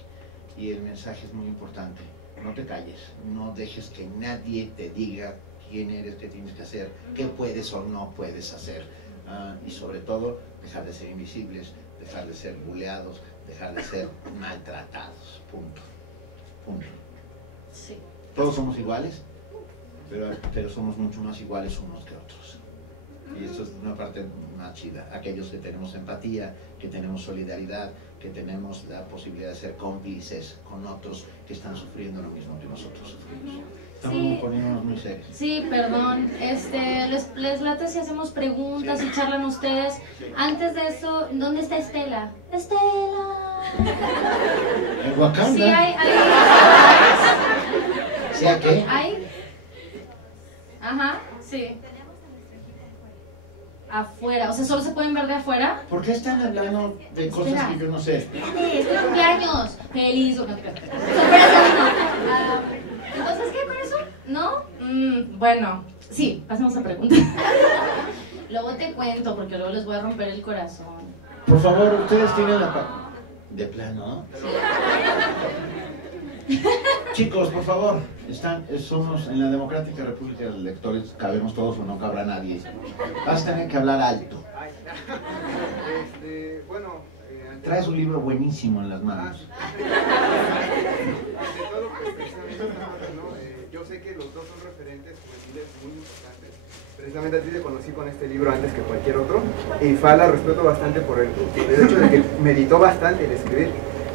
Y el mensaje es muy importante. No te calles, no dejes que nadie te diga quién eres, qué tienes que hacer, qué puedes o no puedes hacer. Y sobre todo, dejar de ser invisibles, dejar de ser buleados, dejar de ser maltratados. Punto. Sí. Todos somos iguales, pero somos mucho más iguales unos que otros. Y esto es una parte más chida. Aquellos que tenemos empatía, que tenemos solidaridad, que tenemos la posibilidad de ser cómplices con otros que están sufriendo lo mismo que nosotros sufrimos. Estamos poniéndonos muy serios. Sí, perdón. Les late si hacemos preguntas y charlan ustedes. Antes de eso, ¿dónde está Estela? ¡Estela! En Wakanda. Sí, hay. ¿Sí a qué? ¿Hay? Ajá, sí. Afuera, o sea, ¿solo se pueden ver de afuera? ¿Por qué están hablando de cosas que yo no sé? Espérate, es tu cumpleaños. Feliz o no. Sorpresa, no. Entonces, ¿qué con eso? ¿No? Bueno, sí, pasemos a preguntas. Luego te cuento, porque luego les voy a romper el corazón. Por favor, ustedes tienen la... ¿De plano? Chicos, por favor, somos en la Democrática República de los Lectores, cabemos todos o no cabrá nadie. Vas a tener que hablar alto. Bueno, traes un libro buenísimo en las manos. Ante todo, pues, precisamente, ¿no? Yo sé que los dos son referentes juveniles muy importantes. Precisamente a ti te conocí con este libro antes que cualquier otro, y Fa la respeto bastante por el hecho de que meditó bastante en escribir.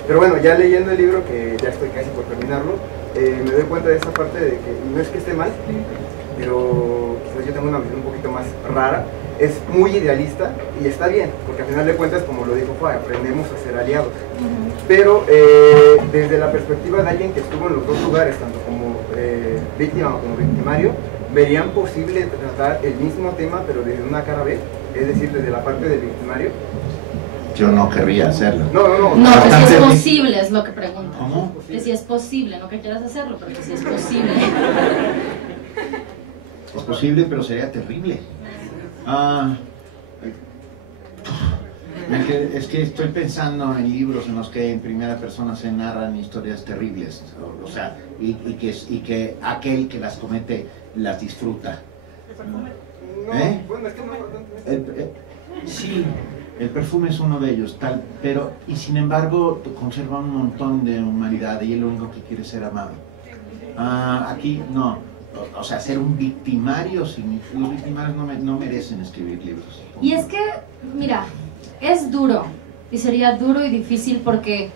Pero bueno, ya leyendo el libro, que ya estoy casi por terminarlo, me doy cuenta de esa parte de que no es que esté mal, pero quizás yo tengo una visión un poquito más rara. Es muy idealista y está bien, porque al final de cuentas, como lo dijo Fa, aprendemos a ser aliados. Pero desde la perspectiva de alguien que estuvo en los dos lugares, tanto como víctima como victimario, ¿verían posible tratar el mismo tema pero desde una cara B? Es decir, desde la parte del victimario. Yo no querría hacerlo. No, que si es posible es lo que pregunto. ¿Cómo? Que si es posible, no que quieras hacerlo, pero que si es posible. Es posible, pero sería terrible. Es que estoy pensando en libros en los que en primera persona se narran historias terribles, o sea, y que aquel que las comete las disfruta. No, bueno, es que no. Sí, el perfume es uno de ellos, pero y sin embargo conserva un montón de humanidad y es lo único que quiere ser amado. Aquí no, o sea, ser un victimario, los victimarios no merecen escribir libros. Y es que, mira, es duro, y sería duro y difícil porque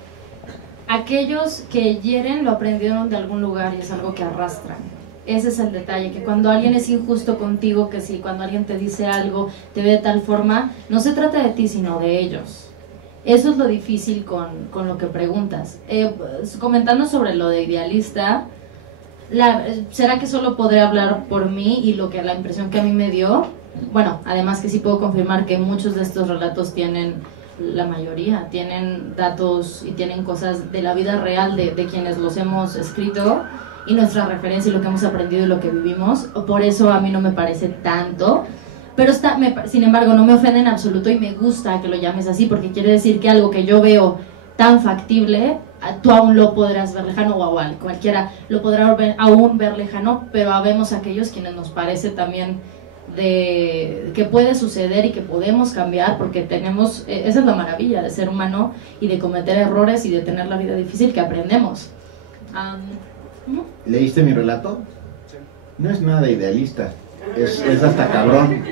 aquellos que hieren lo aprendieron de algún lugar y es algo que arrastran. Ese es el detalle, que cuando alguien es injusto contigo, que si cuando alguien te dice algo, te ve de tal forma, no se trata de ti, sino de ellos. Eso es lo difícil con lo que preguntas. Comentando sobre lo de idealista, ¿será que solo podré hablar por mí y la impresión que a mí me dio? Bueno, además que sí puedo confirmar que muchos de estos relatos tienen, la mayoría, tienen datos y tienen cosas de la vida real de quienes los hemos escrito, y nuestra referencia y lo que hemos aprendido y lo que vivimos. Por eso a mí no me parece tanto, pero sin embargo no me ofende en absoluto y me gusta que lo llames así, porque quiere decir que algo que yo veo tan factible, tú aún lo podrás ver lejano, o cualquiera lo podrá aún ver lejano, pero habemos aquellos quienes nos parece también que puede suceder y que podemos cambiar, porque tenemos, esa es la maravilla de ser humano y de cometer errores y de tener la vida difícil, que aprendemos. ¿Leíste mi relato? Sí. No es nada idealista, es hasta cabrón.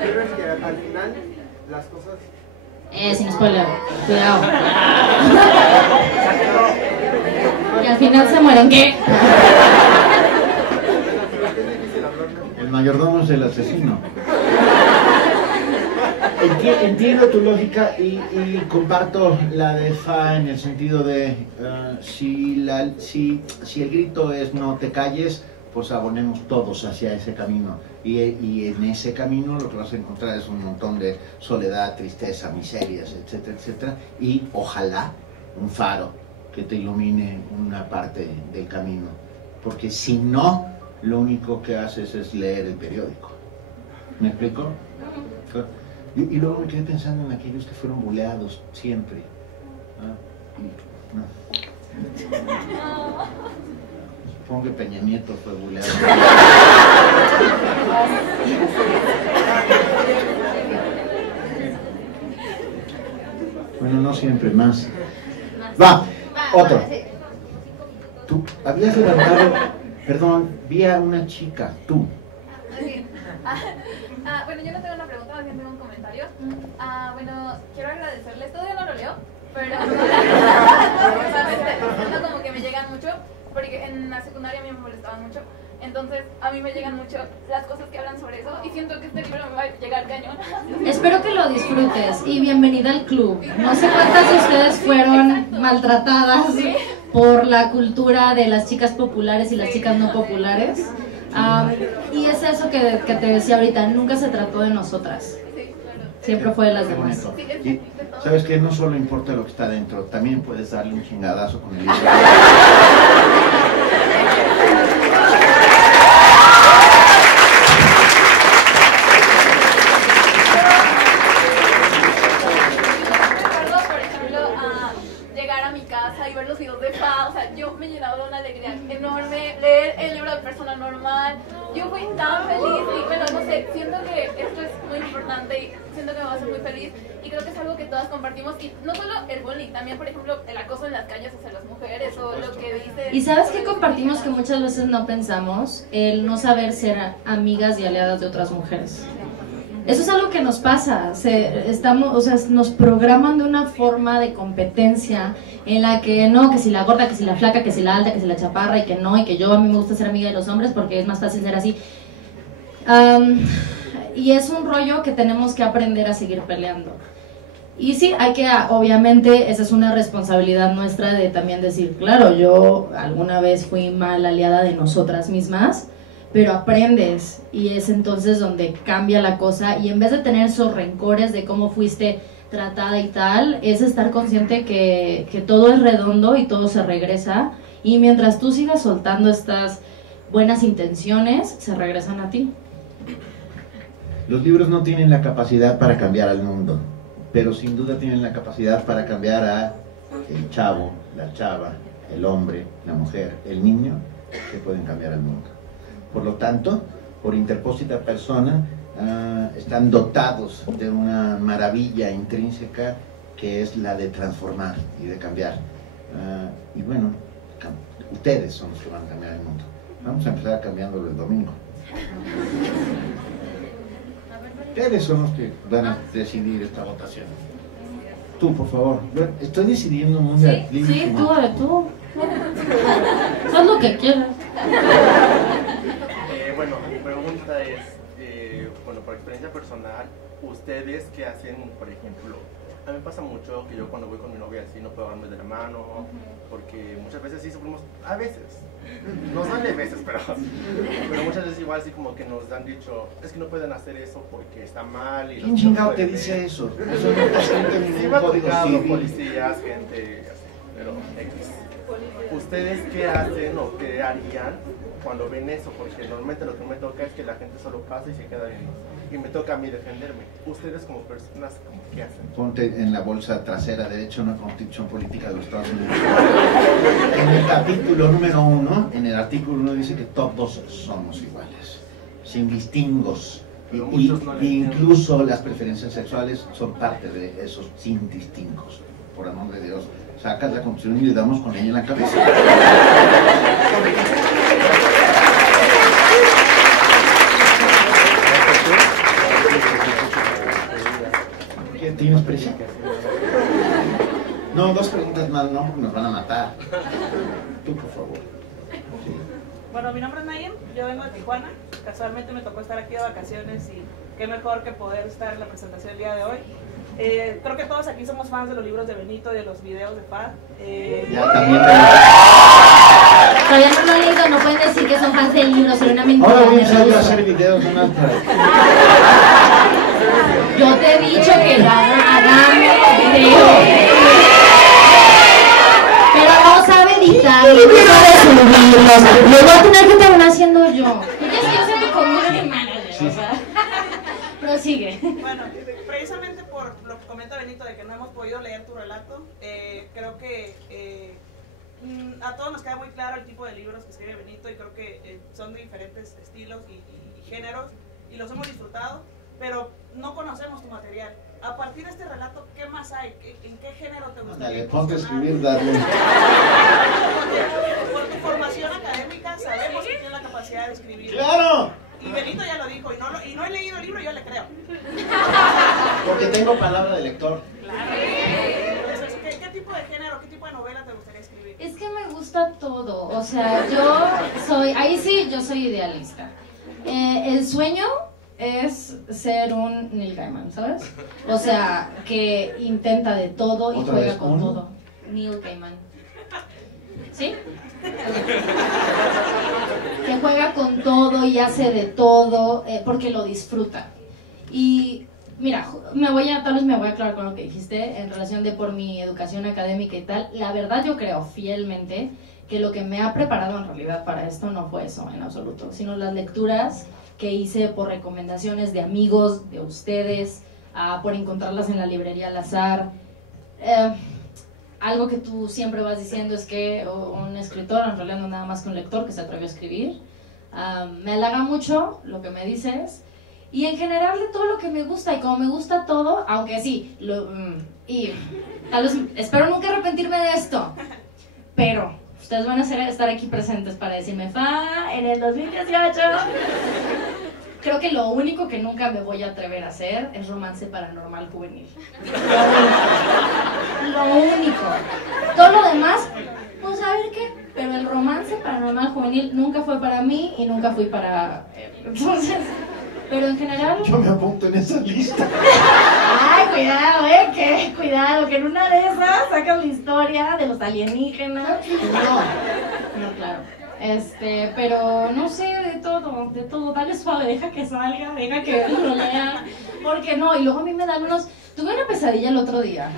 Pero es que al final las cosas... sin spoiler, cuidado. Y al final se mueren, ¿qué? El mayordomo es el asesino. Entiendo tu lógica y comparto la de Fa en el sentido de si el grito es no te calles, pues abonemos todos hacia ese camino. Y en ese camino lo que vas a encontrar es un montón de soledad, tristeza, miserias, etcétera, etcétera. Y ojalá un faro que te ilumine una parte del camino. Porque si no, lo único que haces es leer el periódico. ¿Me explico? Y luego me quedé pensando en aquellos que fueron buleados siempre. Supongo que Peña Nieto fue buleado. Bueno, no siempre, más. Va, otro. Tú habías levantado, perdón, vi a una chica, tú. Bueno, yo no tengo una pregunta, más bien tengo un comentario. Bueno, quiero agradecerles, todavía no lo leo, pero no, como que me llegan mucho, porque en la secundaria a mí me molestaban mucho, entonces a mí me llegan mucho las cosas que hablan sobre eso, y siento que este libro me va a llegar cañón. Espero que lo disfrutes y bienvenida al club. No sé cuántas de ustedes fueron maltratadas por la cultura de las chicas populares y las chicas no populares. Y es eso que te decía ahorita, nunca se trató de nosotras, siempre fue de las demás. Y sabes que no solo importa lo que está dentro, también puedes darle un chingadazo con el libro. Y ver los videos de Fa, o sea, yo me llenaba de una alegría enorme, leer el libro de Persona Normal, yo fui tan feliz y bueno, no sé, siento que esto es muy importante y siento que me va a hacer muy feliz y creo que es algo que todas compartimos y no solo el bullying, también por ejemplo el acoso en las calles hacia las mujeres o lo que dice... ¿Y sabes qué compartimos que muchas veces no pensamos? El no saber ser amigas y aliadas de otras mujeres. Eso es algo que nos pasa, nos programan de una forma de competencia en la que no, que si la gorda, que si la flaca, que si la alta, que si la chaparra y que no, y que yo a mí me gusta ser amiga de los hombres porque es más fácil ser así. Y es un rollo que tenemos que aprender a seguir peleando. Y sí, hay que, obviamente, esa es una responsabilidad nuestra de también decir, claro, yo alguna vez fui mal aliada de nosotras mismas, pero aprendes y es entonces donde cambia la cosa y en vez de tener esos rencores de cómo fuiste tratada y tal, es estar consciente que todo es redondo y todo se regresa y mientras tú sigas soltando estas buenas intenciones, se regresan a ti. Los libros no tienen la capacidad para cambiar al mundo, pero sin duda tienen la capacidad para cambiar a el chavo, la chava, el hombre, la mujer, el niño, que pueden cambiar al mundo. Por lo tanto, por interpósita persona, están dotados de una maravilla intrínseca que es la de transformar y de cambiar. Y bueno, ustedes son los que van a cambiar el mundo. Vamos a empezar cambiándolo el domingo. Ustedes son los que van a decidir esta votación. Tú, por favor. Estoy decidiendo un mundo. Sí, tú. Haz lo que quieras. Bueno, mi pregunta es, bueno, por experiencia personal, ¿ustedes qué hacen, por ejemplo? A mí me pasa mucho que yo cuando voy con mi novia así no puedo darme de la mano, porque muchas veces sí sufrimos, a veces, no son de veces, pero muchas veces igual así como que nos han dicho, es que no pueden hacer eso porque está mal. ¿Quién chingado te dice eso? Eso no está escrito en ningún código civil. Policías, gente así, pero X. ¿Ustedes qué hacen o qué harían cuando ven eso? Porque normalmente lo que me toca es que la gente solo pasa y se queda viendo. Y me toca a mí defenderme. ¿Ustedes como personas qué hacen? Ponte en la bolsa trasera, de hecho, una constitución política de los Estados Unidos. En el capítulo número 1, en el artículo 1 dice que todos somos iguales, sin distingos. Y incluso las preferencias sexuales son parte de esos sin distingos. Por amor de Dios, sacas la constitución y le damos con ella en la cabeza. ¿Qué tienes prisa? No, 2 preguntas más, no, porque nos van a matar. Tú, por favor. Sí. Bueno, mi nombre es Nayem, yo vengo de Tijuana. Casualmente me tocó estar aquí de vacaciones y qué mejor que poder estar en la presentación el día de hoy. Creo que todos aquí somos fans de los libros de Benito y de los videos de Fad. Ya también. Todavía no lo he leído, no pueden decir que son fans del libro, sería una mentira. Ahora voy a salir a hacer videos, no más para... Yo te he dicho que hagamos videos. Pero no sabe editar, no sabe subirlos. Lo voy a tener que terminar haciendo yo. Yo sé que community manager, o sea. Prosigue. Bueno, precisamente por lo que comenta Benito de que no hemos podido leer tu relato, creo que a todos nos queda muy claro el tipo de libros que escribe Benito y creo que son de diferentes estilos y géneros y los hemos disfrutado, pero no conocemos tu material. A partir de este relato, ¿qué más hay? ¿En qué género te gustaría? Dale, ponte a escribir, dale. Por tu formación académica sabemos que tienes la capacidad de escribir. ¡Claro! Y Benito ya lo dijo, y no he leído el libro, yo le creo. Porque tengo palabra de lector. Claro. Entonces, ¿qué tipo de género, qué tipo de novela te gustaría escribir? Es que me gusta todo, o sea, yo soy idealista. El sueño es ser un Neil Gaiman, ¿sabes? O sea, que intenta de todo y juega con todo. Neil Gaiman. ¿Sí? Que juega con todo y hace de todo porque lo disfruta. Y mira, tal vez me voy a aclarar con lo que dijiste en relación de por mi educación académica y tal. La verdad yo creo fielmente que lo que me ha preparado en realidad para esto no fue eso en absoluto, sino las lecturas que hice por recomendaciones de amigos, de ustedes, por encontrarlas en la librería al azar. Algo que tú siempre vas diciendo es que un escritor, en realidad no nada más que un lector que se atrevió a escribir. Me halaga mucho lo que me dices y en general de todo lo que me gusta, y como me gusta todo, aunque sí, y tal vez espero nunca arrepentirme de esto, pero ustedes van a estar aquí presentes para decirme, Fa, en el 2018... Creo que lo único que nunca me voy a atrever a hacer es romance paranormal juvenil. Lo único. Todo lo demás, pues a ver qué. Pero el romance paranormal juvenil nunca fue para mí y nunca fui para él. Entonces, pero en general... Yo me apunto en esa lista. Ay, cuidado, cuidado, que en una de esas sacan la historia de los alienígenas. No, claro. Pero no sé, de todo, dale suave, deja que salga, deja que lo lea, porque no, y luego a mí me dan tuve una pesadilla el otro día,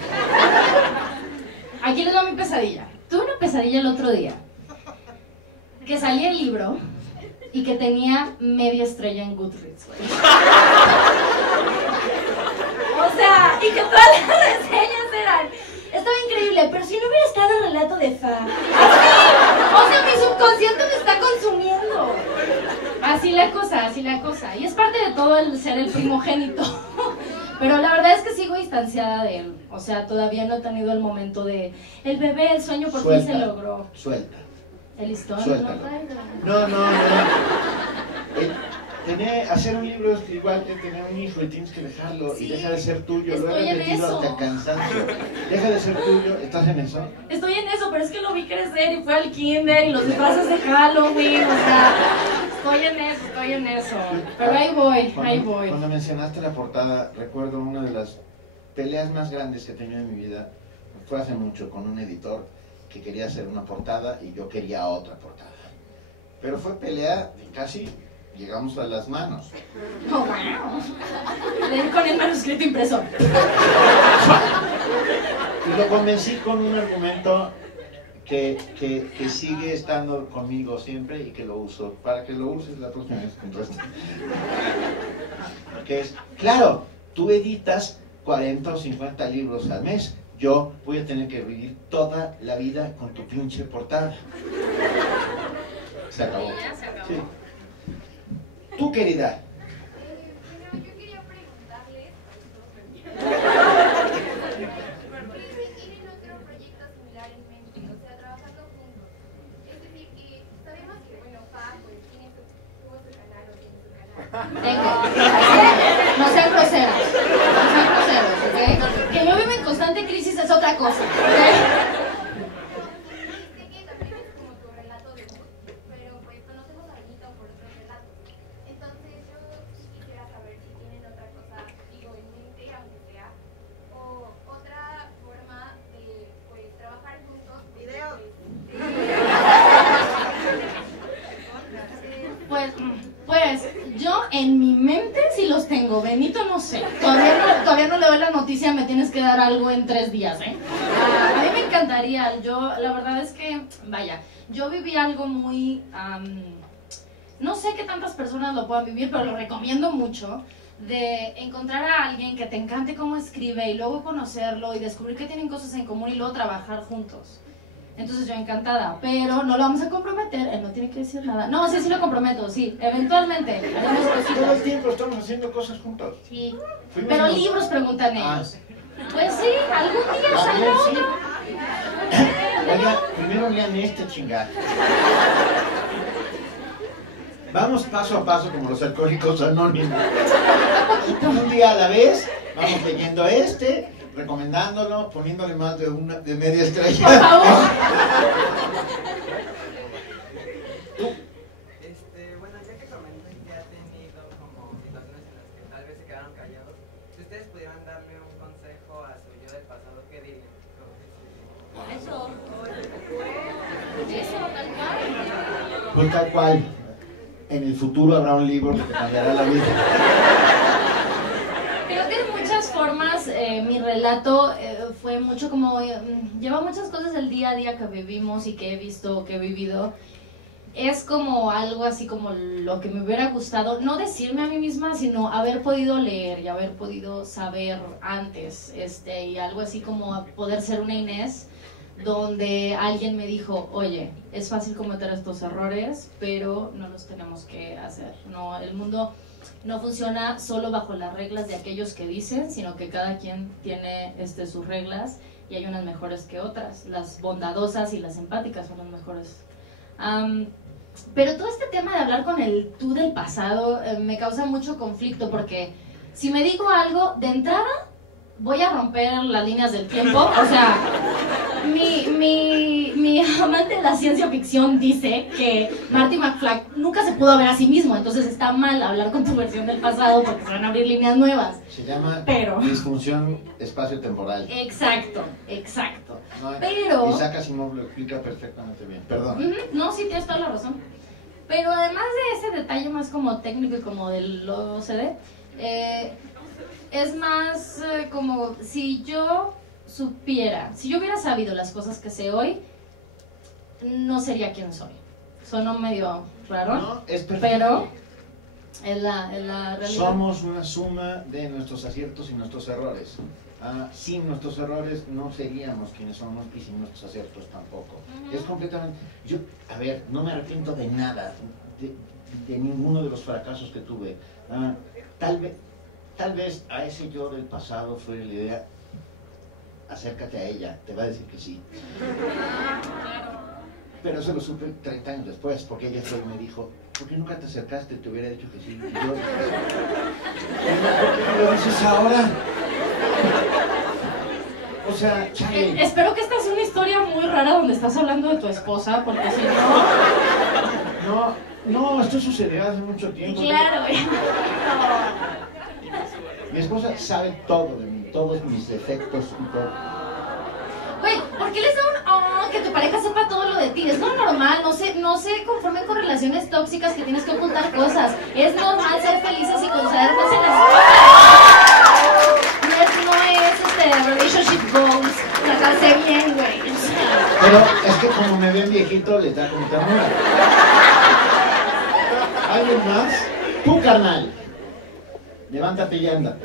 aquí les doy mi pesadilla, tuve una pesadilla el otro día, que salía el libro y que tenía media estrella en Goodreads, güey. O sea, y que todas las reseñas eran... Estaba increíble, pero si no hubiera estado el relato de Fa. Así, o sea, mi subconsciente me está consumiendo. Así la cosa. Y es parte de todo el ser el primogénito. Pero la verdad es que sigo distanciada de él. O sea, todavía no he tenido el momento de... El bebé, el sueño por fin se logró. Suelta. El listón. Suéltalo. No. Hacer un libro es igual que tener un hijo y tienes que dejarlo, sí, y deja de ser tuyo. Lo he repetido hasta el cansancio. Deja de ser tuyo. ¿Estás en eso? Estoy en eso, pero es que lo vi crecer y fue al kinder y los disfraces de Halloween, o sea, estoy en eso. Pero ahí voy. Cuando mencionaste la portada, recuerdo una de las peleas más grandes que he tenido en mi vida. Fue hace mucho con un editor que quería hacer una portada y yo quería otra portada. Pero fue pelea de casi... Llegamos a las manos. Oh, wow. Con el manuscrito impreso. Y lo convencí con un argumento que sigue estando conmigo siempre y que lo uso, para que lo uses la próxima vez que entres. Que es, claro, tú editas 40 o 50 libros al mes, yo voy a tener que vivir toda la vida con tu pinche portada. Se acabó. Sí. Tú, querida. Bueno, yo quería preguntarles ¿tienen otro proyecto similar en mente? O sea, trabajando juntos. Es decir, que sabemos que, bueno, Fa, pues tuvo su canal o tiene su canal. Tengo. No sean groseros. No sean groseros, ¿ok? Que yo vivo en constante crisis es otra cosa, ¿ok? Sé que también es como tu relato de voz, pero pues conocemos a Benito por otros relatos. Entonces yo quisiera saber si tienen otra cosa, digo, en mente, aunque sea, o otra forma de, pues, trabajar juntos. Videos. Pues yo en mi mente sí los tengo. Benito no sé. Todavía no le doy la noticia, me tienes que dar algo en 3 días, ¿eh? A mí me encantaría. La verdad es que, vaya, yo viví algo muy... no sé qué tantas personas lo puedan vivir, pero lo recomiendo mucho. De encontrar a alguien que te encante cómo escribe y luego conocerlo y descubrir que tienen cosas en común y luego trabajar juntos. Entonces yo encantada, pero no lo vamos a comprometer, él no tiene que decir nada. No, sí lo comprometo, sí, eventualmente haremos Todo el cositas. tiempo estamos haciendo cosas juntos. Sí, Fuimos pero a los- libros preguntan ellos. Pues sí, algún día Ah, saldrá bien, sí. otro. Oiga, primero lean este chingada. Vamos paso a paso como los alcohólicos anónimos. Un día a la vez, vamos leyendo este, recomendándolo, poniéndole más de media estrella. Por favor. Bueno, ya que comentan que ha tenido como situaciones en las que tal vez se quedaron callados, si ustedes pudieran darle un consejo a su yo del pasado, ¿qué dirían? Eso, tal cual. Pues tal cual. En el futuro habrá un libro que te cambiará la vida. Creo que de muchas formas mi relato fue mucho como, lleva muchas cosas del día a día que vivimos y que he visto, que he vivido. Es como algo así como lo que me hubiera gustado, no decirme a mí misma, sino haber podido leer y haber podido saber antes, y algo así como poder ser una Inés, donde alguien me dijo, oye, es fácil cometer estos errores, pero no los tenemos que hacer. No, el mundo no funciona solo bajo las reglas de aquellos que dicen, sino que cada quien tiene sus reglas y hay unas mejores que otras. Las bondadosas y las empáticas son las mejores. Pero todo este tema de hablar con el tú del pasado me causa mucho conflicto porque si me digo algo, de entrada voy a romper las líneas del tiempo. O sea, mi amante de la ciencia ficción dice que Marty McFly nunca se pudo ver a sí mismo, entonces está mal hablar con tu versión del pasado porque se van a abrir líneas nuevas. Se llama Pero- disfunción espacio-temporal. Exacto. No, Pero- Isaac Asimov lo explica perfectamente bien. Perdón. Ujú, no, sí, tienes toda la razón. Pero además de ese detalle más como técnico y como del OCD, es más como si yo supiera, si yo hubiera sabido las cosas que sé hoy, no sería quien soy. Sonó medio raro, No, es perfecto. pero es la realidad. Somos una suma de nuestros aciertos y nuestros errores. Sin nuestros errores no seríamos quienes somos y sin nuestros aciertos tampoco. Ujú. Es completamente... no me arrepiento de nada, de ninguno de los fracasos que tuve. Tal vez a ese yo del pasado fue la idea, acércate a ella, te va a decir que sí. Pero eso lo supe 30 años después, porque ella fue y me dijo, ¿por qué nunca te acercaste? Te hubiera dicho que sí. Y yo, ¿por qué me lo dices ahora? O sea, chale. Espero que esta sea una historia muy rara donde estás hablando de tu esposa, porque si no... No, esto sucedió hace mucho tiempo. Claro, Mi esposa sabe todo de mí, todos mis defectos y todo. Güey, ¿por qué les da que tu pareja sepa todo lo de ti? Es lo normal, no se conformen con relaciones tóxicas que tienes que ocultar cosas. Es normal ser felices y concentrarse en las cosas. No es relationship goals, tratarse bien, güey. Pero que como me ven viejito, les da como ternura. ¿Alguien más? Tú, carnal. Levántate y anda.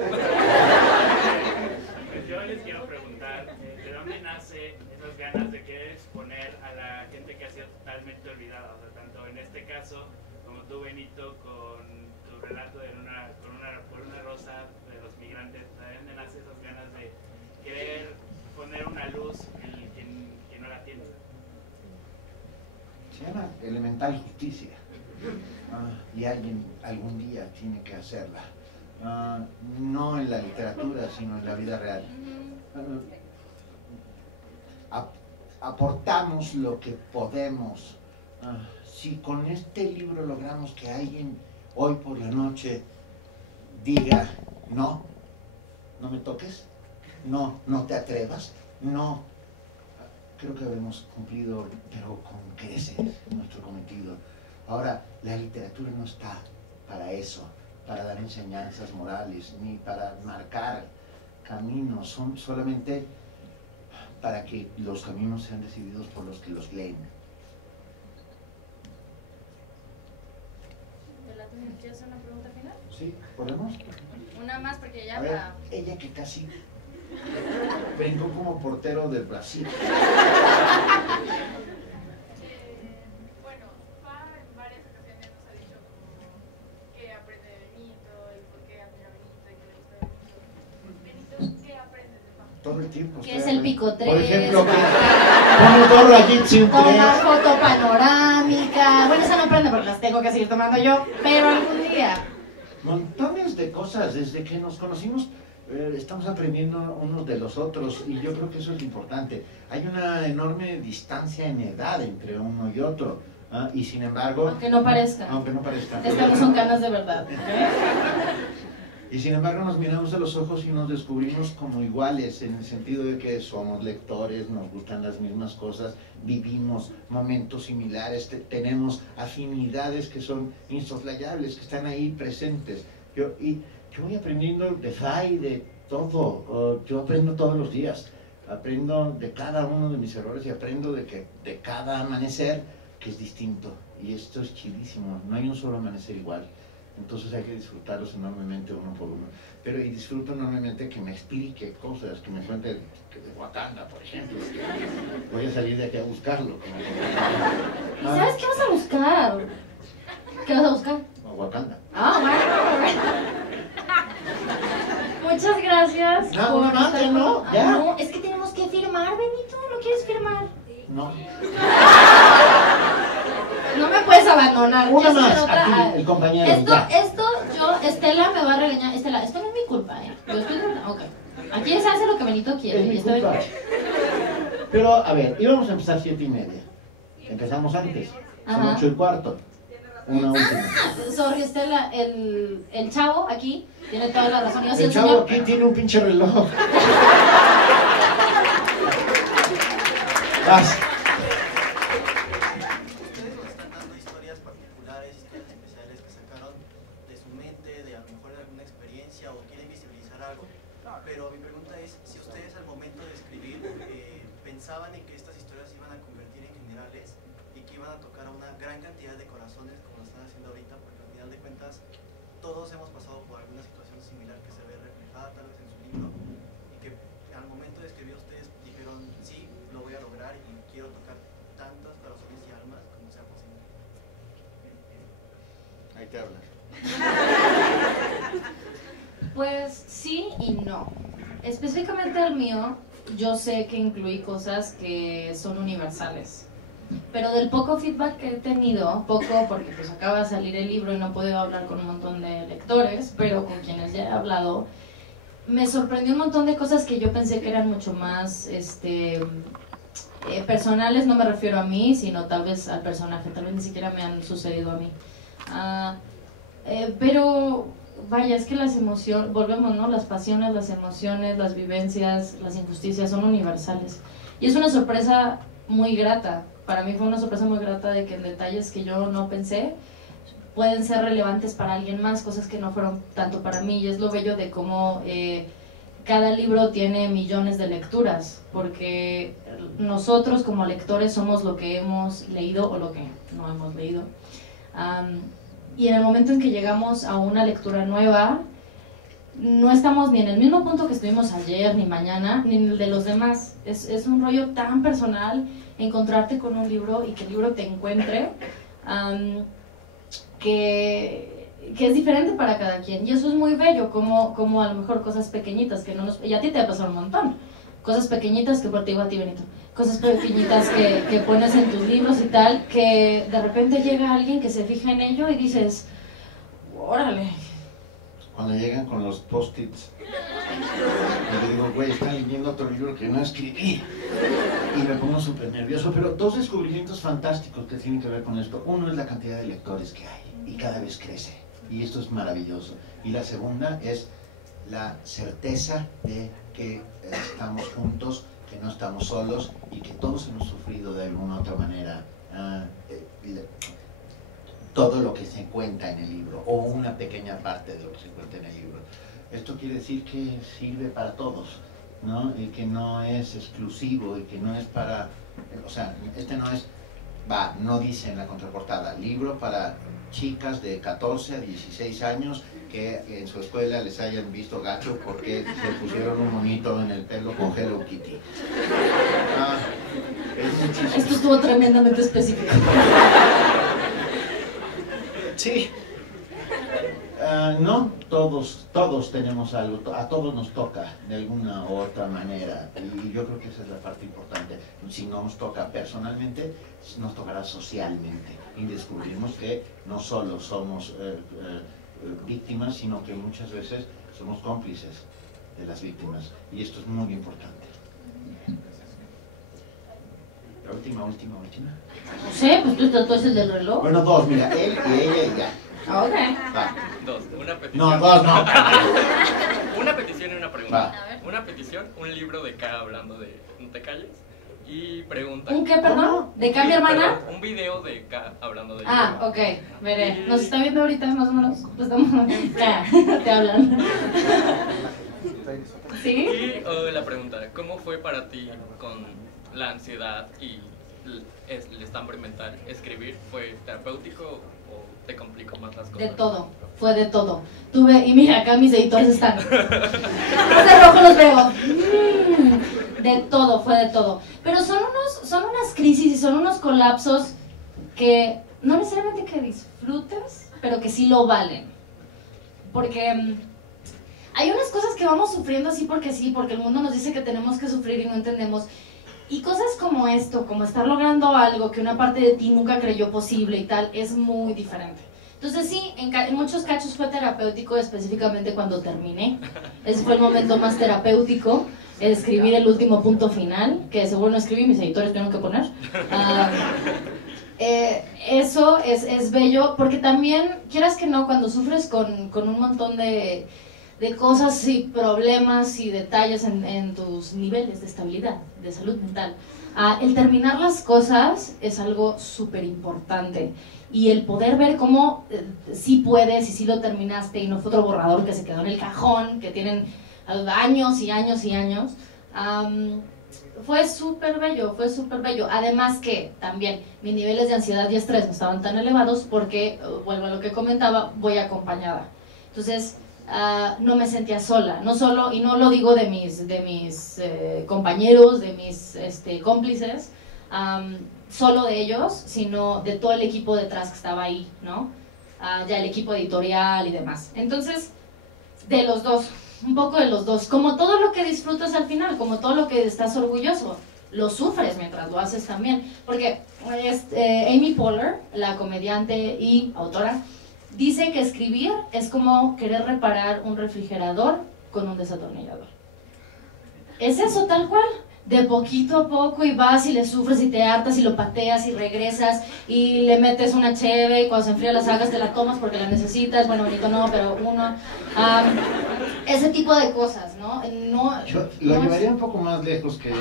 Pues yo les quiero preguntar, ¿de dónde nace esas ganas de querer exponer a la gente que ha sido totalmente olvidada? O sea, tanto en este caso, como tú, Benito, con tu relato de por una rosa de los migrantes, ¿de dónde nace esas ganas de querer poner una luz en quien no la tiene? Se llama elemental justicia. Y alguien algún día tiene que hacerla. No en la literatura, sino en la vida real. Aportamos lo que podemos. Si con este libro logramos que alguien hoy por la noche diga, no, no me toques, no, no te atrevas, no, creo que habremos cumplido, pero con creces, nuestro cometido. Ahora, la literatura no está para eso, para dar enseñanzas morales, ni para marcar caminos, son solamente para que los caminos sean decididos por los que los leen. ¿Quieres hacer una pregunta final? ¿Sí? ¿Podemos? Una más porque ya A ver, para... ella que casi vengo como portero del Brasil. Bueno, Fa en varias ocasiones nos ha dicho como qué aprende de Benito y por qué admira a Benito y qué le gusta de Benito. Benito, ¿qué aprendes de Fa? Todo el tiempo. ¿Qué es el pico 3? Por ejemplo, como todo la Jitsi Toma foto panorámica. Bueno, esa no aprende porque las tengo que seguir tomando yo, pero algún día. Montones de cosas, desde que nos conocimos estamos aprendiendo unos de los otros y yo creo que eso es importante. Hay una enorme distancia en edad entre uno y otro y sin embargo... Aunque no parezca. Aunque no parezca. Estas no son canas de verdad. Y sin embargo nos miramos a los ojos y nos descubrimos como iguales en el sentido de que somos lectores, nos gustan las mismas cosas, vivimos momentos similares, tenemos afinidades que son insoslayables, que están ahí presentes. Yo voy aprendiendo de Fay, de todo, yo aprendo todos los días, aprendo de cada uno de mis errores y aprendo de cada amanecer que es distinto. Y esto es chidísimo, no hay un solo amanecer igual. Entonces hay que disfrutarlos enormemente uno por uno. Pero y disfruto enormemente que me explique cosas, que me cuente de Wakanda, por ejemplo. Voy a salir de aquí a buscarlo. ¿Y sabes qué vas a buscar? ¿Qué vas a buscar? A Wakanda. Ah, bueno. Muchas gracias. No, no, estar no, con- ya. No, es que tenemos que firmar, Benito. ¿No quieres firmar? No. No me puedes abandonar. Una Ya se más, nota. aquí, el compañero. Estela me va a regañar. Estela, esto no es mi culpa, ¿eh? Yo estoy... Ok. Aquí se hace lo que Benito quiere. Es mi y está bien. culpa. Pero, a ver, íbamos a empezar 7:30. Empezamos antes. Son Ajá. 8:15. Una última. Sorry, Estela, el chavo aquí tiene toda la razón. Yo sí, El chavo señor. aquí tiene un pinche reloj. Vas. Ustedes nos están dando historias particulares, historias especiales que sacaron de su mente, de a lo mejor de alguna experiencia o quieren visibilizar algo. Pero mi pregunta es, si ustedes al momento de escribir pensaban en que estas historias se iban a convertir en generales y que iban a tocar a una gran cantidad de corazones como lo están haciendo ahorita, porque al final de cuentas todos hemos pasado por alguna situación similar que se ve reflejada tal vez en su libro y que al momento de escribir ustedes dijeron, sí, lo voy a lograr y quiero tocar tantos corazones y almas como sea posible. Ahí te hablas. Pues sí y no. Específicamente el mío, yo sé que incluí cosas que son universales. Pero del poco feedback que he tenido, poco porque pues acaba de salir el libro y no he podido hablar con un montón de lectores, pero con quienes ya he hablado, me sorprendió un montón de cosas que yo pensé que eran mucho más personales. No me refiero a mí, sino tal vez al personaje, tal vez ni siquiera me han sucedido a mí. Pero vaya, es que las emociones, volvemos, ¿no? Las pasiones, las emociones, las vivencias, las injusticias son universales. Y es una sorpresa muy grata. Para mí fue una sorpresa muy grata de que en detalles que yo no pensé pueden ser relevantes para alguien más, cosas que no fueron tanto para mí. Y es lo bello de cómo cada libro tiene millones de lecturas, porque nosotros como lectores somos lo que hemos leído o lo que no hemos leído. Y en el momento en que llegamos a una lectura nueva, no estamos ni en el mismo punto que estuvimos ayer, ni mañana, ni en el de los demás. Es un rollo tan personal encontrarte con un libro y que el libro te encuentre, que es diferente para cada quien. Y eso es muy bello, como a lo mejor cosas pequeñitas que no nos... Y a ti te va a pasar un montón. Cosas pequeñitas que por ti digo a ti, Benito. Cosas pequeñitas que pones en tus libros y tal, que de repente llega alguien que se fija en ello y dices, órale. Cuando llegan con los post-its, y le digo, güey, están leyendo otro libro que no escribí. Y me pongo súper nervioso, pero dos descubrimientos fantásticos que tienen que ver con esto. Uno es la cantidad de lectores que hay, y cada vez crece. Y esto es maravilloso. Y la segunda es la certeza de que estamos juntos, que no estamos solos y que todos hemos sufrido de alguna u otra manera todo lo que se cuenta en el libro, o una pequeña parte de lo que se cuenta en el libro. Esto quiere decir que sirve para todos, ¿no? Y que no es exclusivo y que no es para... O sea, este no es... no dice en la contraportada, libro para chicas de 14 a 16 años que en su escuela les hayan visto gacho porque se pusieron un monito en el pelo con Hello Kitty. Esto estuvo tremendamente específico. Sí. No, todos tenemos algo, a todos nos toca de alguna u otra manera, y yo creo que esa es la parte importante. Si no nos toca personalmente, nos tocará socialmente, y descubrimos que no solo somos víctimas, sino que muchas veces somos cómplices de las víctimas, y esto es muy importante. La última. No sé, pues tú eres el del reloj. Bueno, dos, mira, él y ella y ya. Ok. Va. Dos, una petición. No, dos no. Una petición y una pregunta. Va. Una petición, un libro de K hablando de No te calles. Y pregunta. ¿Un qué, perdón? ¿De K, mi hermana? Perdón, un video de K hablando de ok, veré. Nos está viendo ahorita más o menos. Pues estamos... Ya, te hablan. ¿Sí? Y la pregunta, ¿cómo fue para ti con la ansiedad y el estambre mental? ¿Escribir fue terapéutico o te complicó más las cosas? De todo, fue de todo. Y mira, acá mis editores están. Los de rojo los veo. De todo, fue de todo. Pero son unas crisis y son unos colapsos que no necesariamente que disfrutes, pero que sí lo valen. Porque hay unas cosas que vamos sufriendo así porque sí, porque el mundo nos dice que tenemos que sufrir y no entendemos. Y cosas como esto, como estar logrando algo que una parte de ti nunca creyó posible y tal, es muy diferente. Entonces sí, en muchos cachos fue terapéutico, específicamente cuando terminé. Ese fue el momento más terapéutico, escribir el último punto final, que seguro no escribí, mis editores tuvieron que poner. Eso es bello, porque también, quieras que no, cuando sufres con un montón de cosas y problemas y detalles en tus niveles de estabilidad, de salud mental, el terminar las cosas es algo súper importante. Y el poder ver cómo sí puedes y sí lo terminaste y no fue otro borrador que se quedó en el cajón, que tienen años y años y años, fue súper bello, fue súper bello. Además que también mis niveles de ansiedad y estrés no estaban tan elevados porque, vuelvo a lo que comentaba, voy acompañada. Entonces, no me sentía sola, no solo, y no lo digo de mis compañeros, de mis cómplices, solo de ellos, sino de todo el equipo detrás que estaba ahí, ¿no? Ya el equipo editorial y demás. Entonces, de los dos, un poco de los dos, como todo lo que disfrutas al final, como todo lo que estás orgulloso, lo sufres mientras lo haces también, porque Amy Poehler, la comediante y autora, dice que escribir es como querer reparar un refrigerador con un desatornillador. Es eso tal cual, de poquito a poco, y vas y le sufres y te hartas y lo pateas y regresas y le metes una cheve y cuando se enfría la sacas te la tomas porque la necesitas, bueno, bonito no, pero uno, ese tipo de cosas, ¿no? Yo lo llevaría un poco más lejos que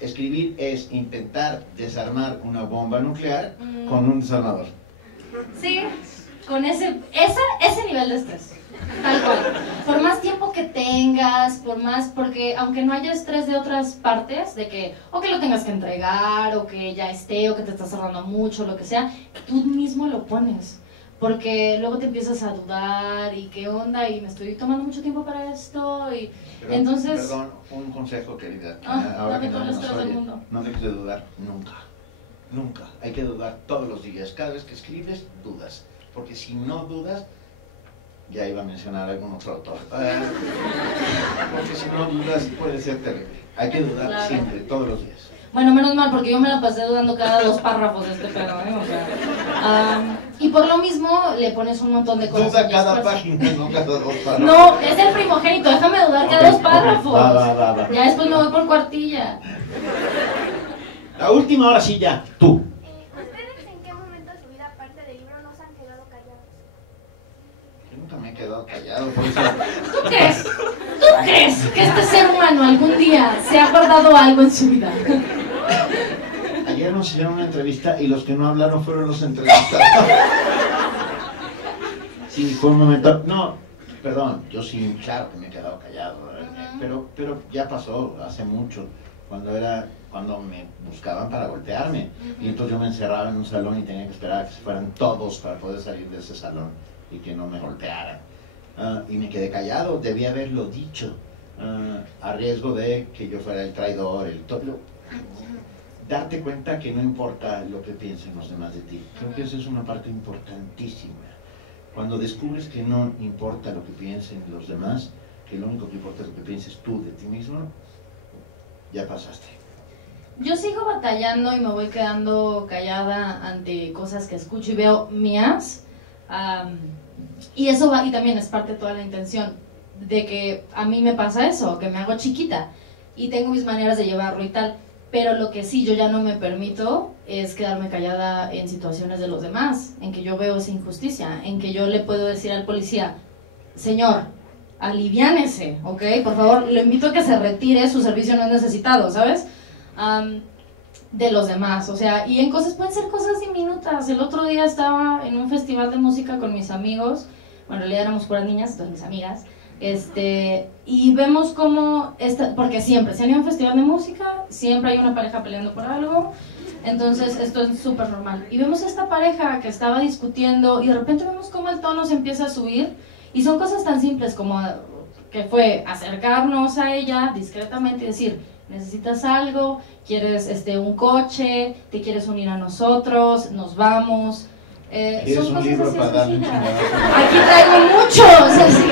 escribir es intentar desarmar una bomba nuclear con un desarmador. Sí, con ese nivel de estrés. Tal cual. Por más tiempo que tengas, porque aunque no haya estrés de otras partes, de que o que lo tengas que entregar, o que ya esté, o que te estás cerrando mucho, lo que sea, tú mismo lo pones. Porque luego te empiezas a dudar, y qué onda, y me estoy tomando mucho tiempo para esto, y Pero, entonces... Perdón, un consejo, querida. Ahora que no todo el nos estrés del oye, mundo. no dejes de dudar nunca. Nunca. Hay que dudar todos los días. Cada vez que escribes, dudas. Porque si no dudas, ya iba a mencionar algún otro autor. Porque si no dudas, puede ser terrible. Hay que dudar Claro. siempre, todos los días. Bueno, menos mal, porque yo me la pasé dudando cada 2 párrafos de este pedo, ¿eh? O sea, y por lo mismo le pones un montón de cosas. Duda cada página, no cada 2 párrafos. No, es el primogénito, déjame dudar cada 2 párrafos. Va. Ya después me voy por cuartilla. La última, ahora sí ya, tú. ¿Ustedes en qué momento de su vida, aparte del libro, no se han quedado callados? Yo nunca me he quedado callado, por eso... ¿Tú crees que este ser humano algún día se ha guardado algo en su vida? Ayer nos hicieron una entrevista y los que no hablaron fueron los entrevistados. Sí, fue un momento... No, perdón, yo sí, claro que me he quedado callado, pero ya pasó hace mucho, cuando me buscaban para golpearme, y entonces yo me encerraba en un salón y tenía que esperar a que se fueran todos para poder salir de ese salón y que no me golpearan. Y me quedé callado, debía haberlo dicho, a riesgo de que yo fuera el traidor, darte cuenta que no importa lo que piensen los demás de ti. Creo que esa es una parte importantísima. Cuando descubres que no importa lo que piensen los demás, que lo único que importa es lo que pienses tú de ti mismo, ya pasaste. Yo sigo batallando y me voy quedando callada ante cosas que escucho y veo mías. Y eso va, y también es parte de toda la intención de que a mí me pasa eso, que me hago chiquita y tengo mis maneras de llevarlo y tal, pero lo que sí yo ya no me permito es quedarme callada en situaciones de los demás, en que yo veo esa injusticia, en que yo le puedo decir al policía, señor, aliviánese, ¿ok? Por favor, lo invito a que se retire, su servicio no es necesitado, ¿sabes? De los demás, o sea, y en cosas, pueden ser cosas diminutas. El otro día estaba en un festival de música con mis amigos, bueno, en realidad éramos puras niñas, entonces mis amigas, y vemos cómo, porque siempre, si hay un festival de música, siempre hay una pareja peleando por algo, entonces esto es súper normal, y vemos a esta pareja que estaba discutiendo, y de repente vemos cómo el tono se empieza a subir, y son cosas tan simples como que fue acercarnos a ella discretamente y decir, necesitas algo, quieres un coche, te quieres unir a nosotros, nos vamos. ¿Quieres un libro para darle un chingadazo? Aquí traigo muchos, así.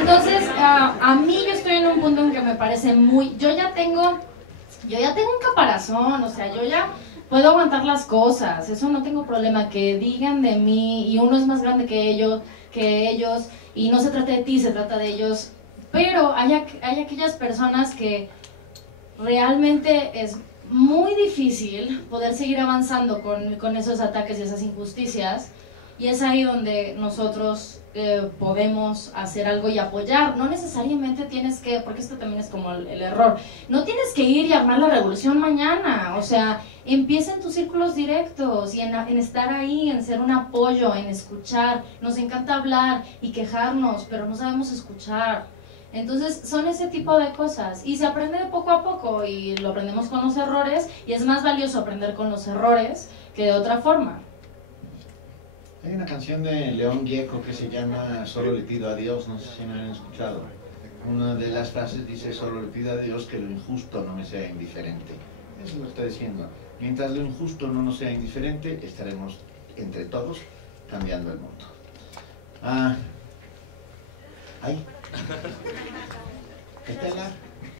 Entonces, a mí yo estoy en un punto en que me parece yo ya tengo un caparazón, o sea, yo ya puedo aguantar las cosas, eso no tengo problema, que digan de mí, y uno es más grande que ellos, y no se trata de ti, se trata de ellos, pero hay aquellas personas que realmente es muy difícil poder seguir avanzando con esos ataques y esas injusticias, y es ahí donde nosotros podemos hacer algo y apoyar. No necesariamente tienes que, porque esto también es como el error, no tienes que ir y armar la revolución mañana, o sea, empieza en tus círculos directos y en estar ahí, en ser un apoyo, en escuchar. Nos encanta hablar y quejarnos, pero no sabemos escuchar. Entonces son ese tipo de cosas y se aprende de poco a poco y lo aprendemos con los errores, y es más valioso aprender con los errores que de otra forma. Hay una canción de León Gieco que se llama Solo le pido a Dios, no sé si me han escuchado. Una de las frases dice, solo le pido a Dios que lo injusto no me sea indiferente. Eso lo está diciendo. Mientras lo injusto no nos sea indiferente, estaremos entre todos cambiando el mundo. Estela.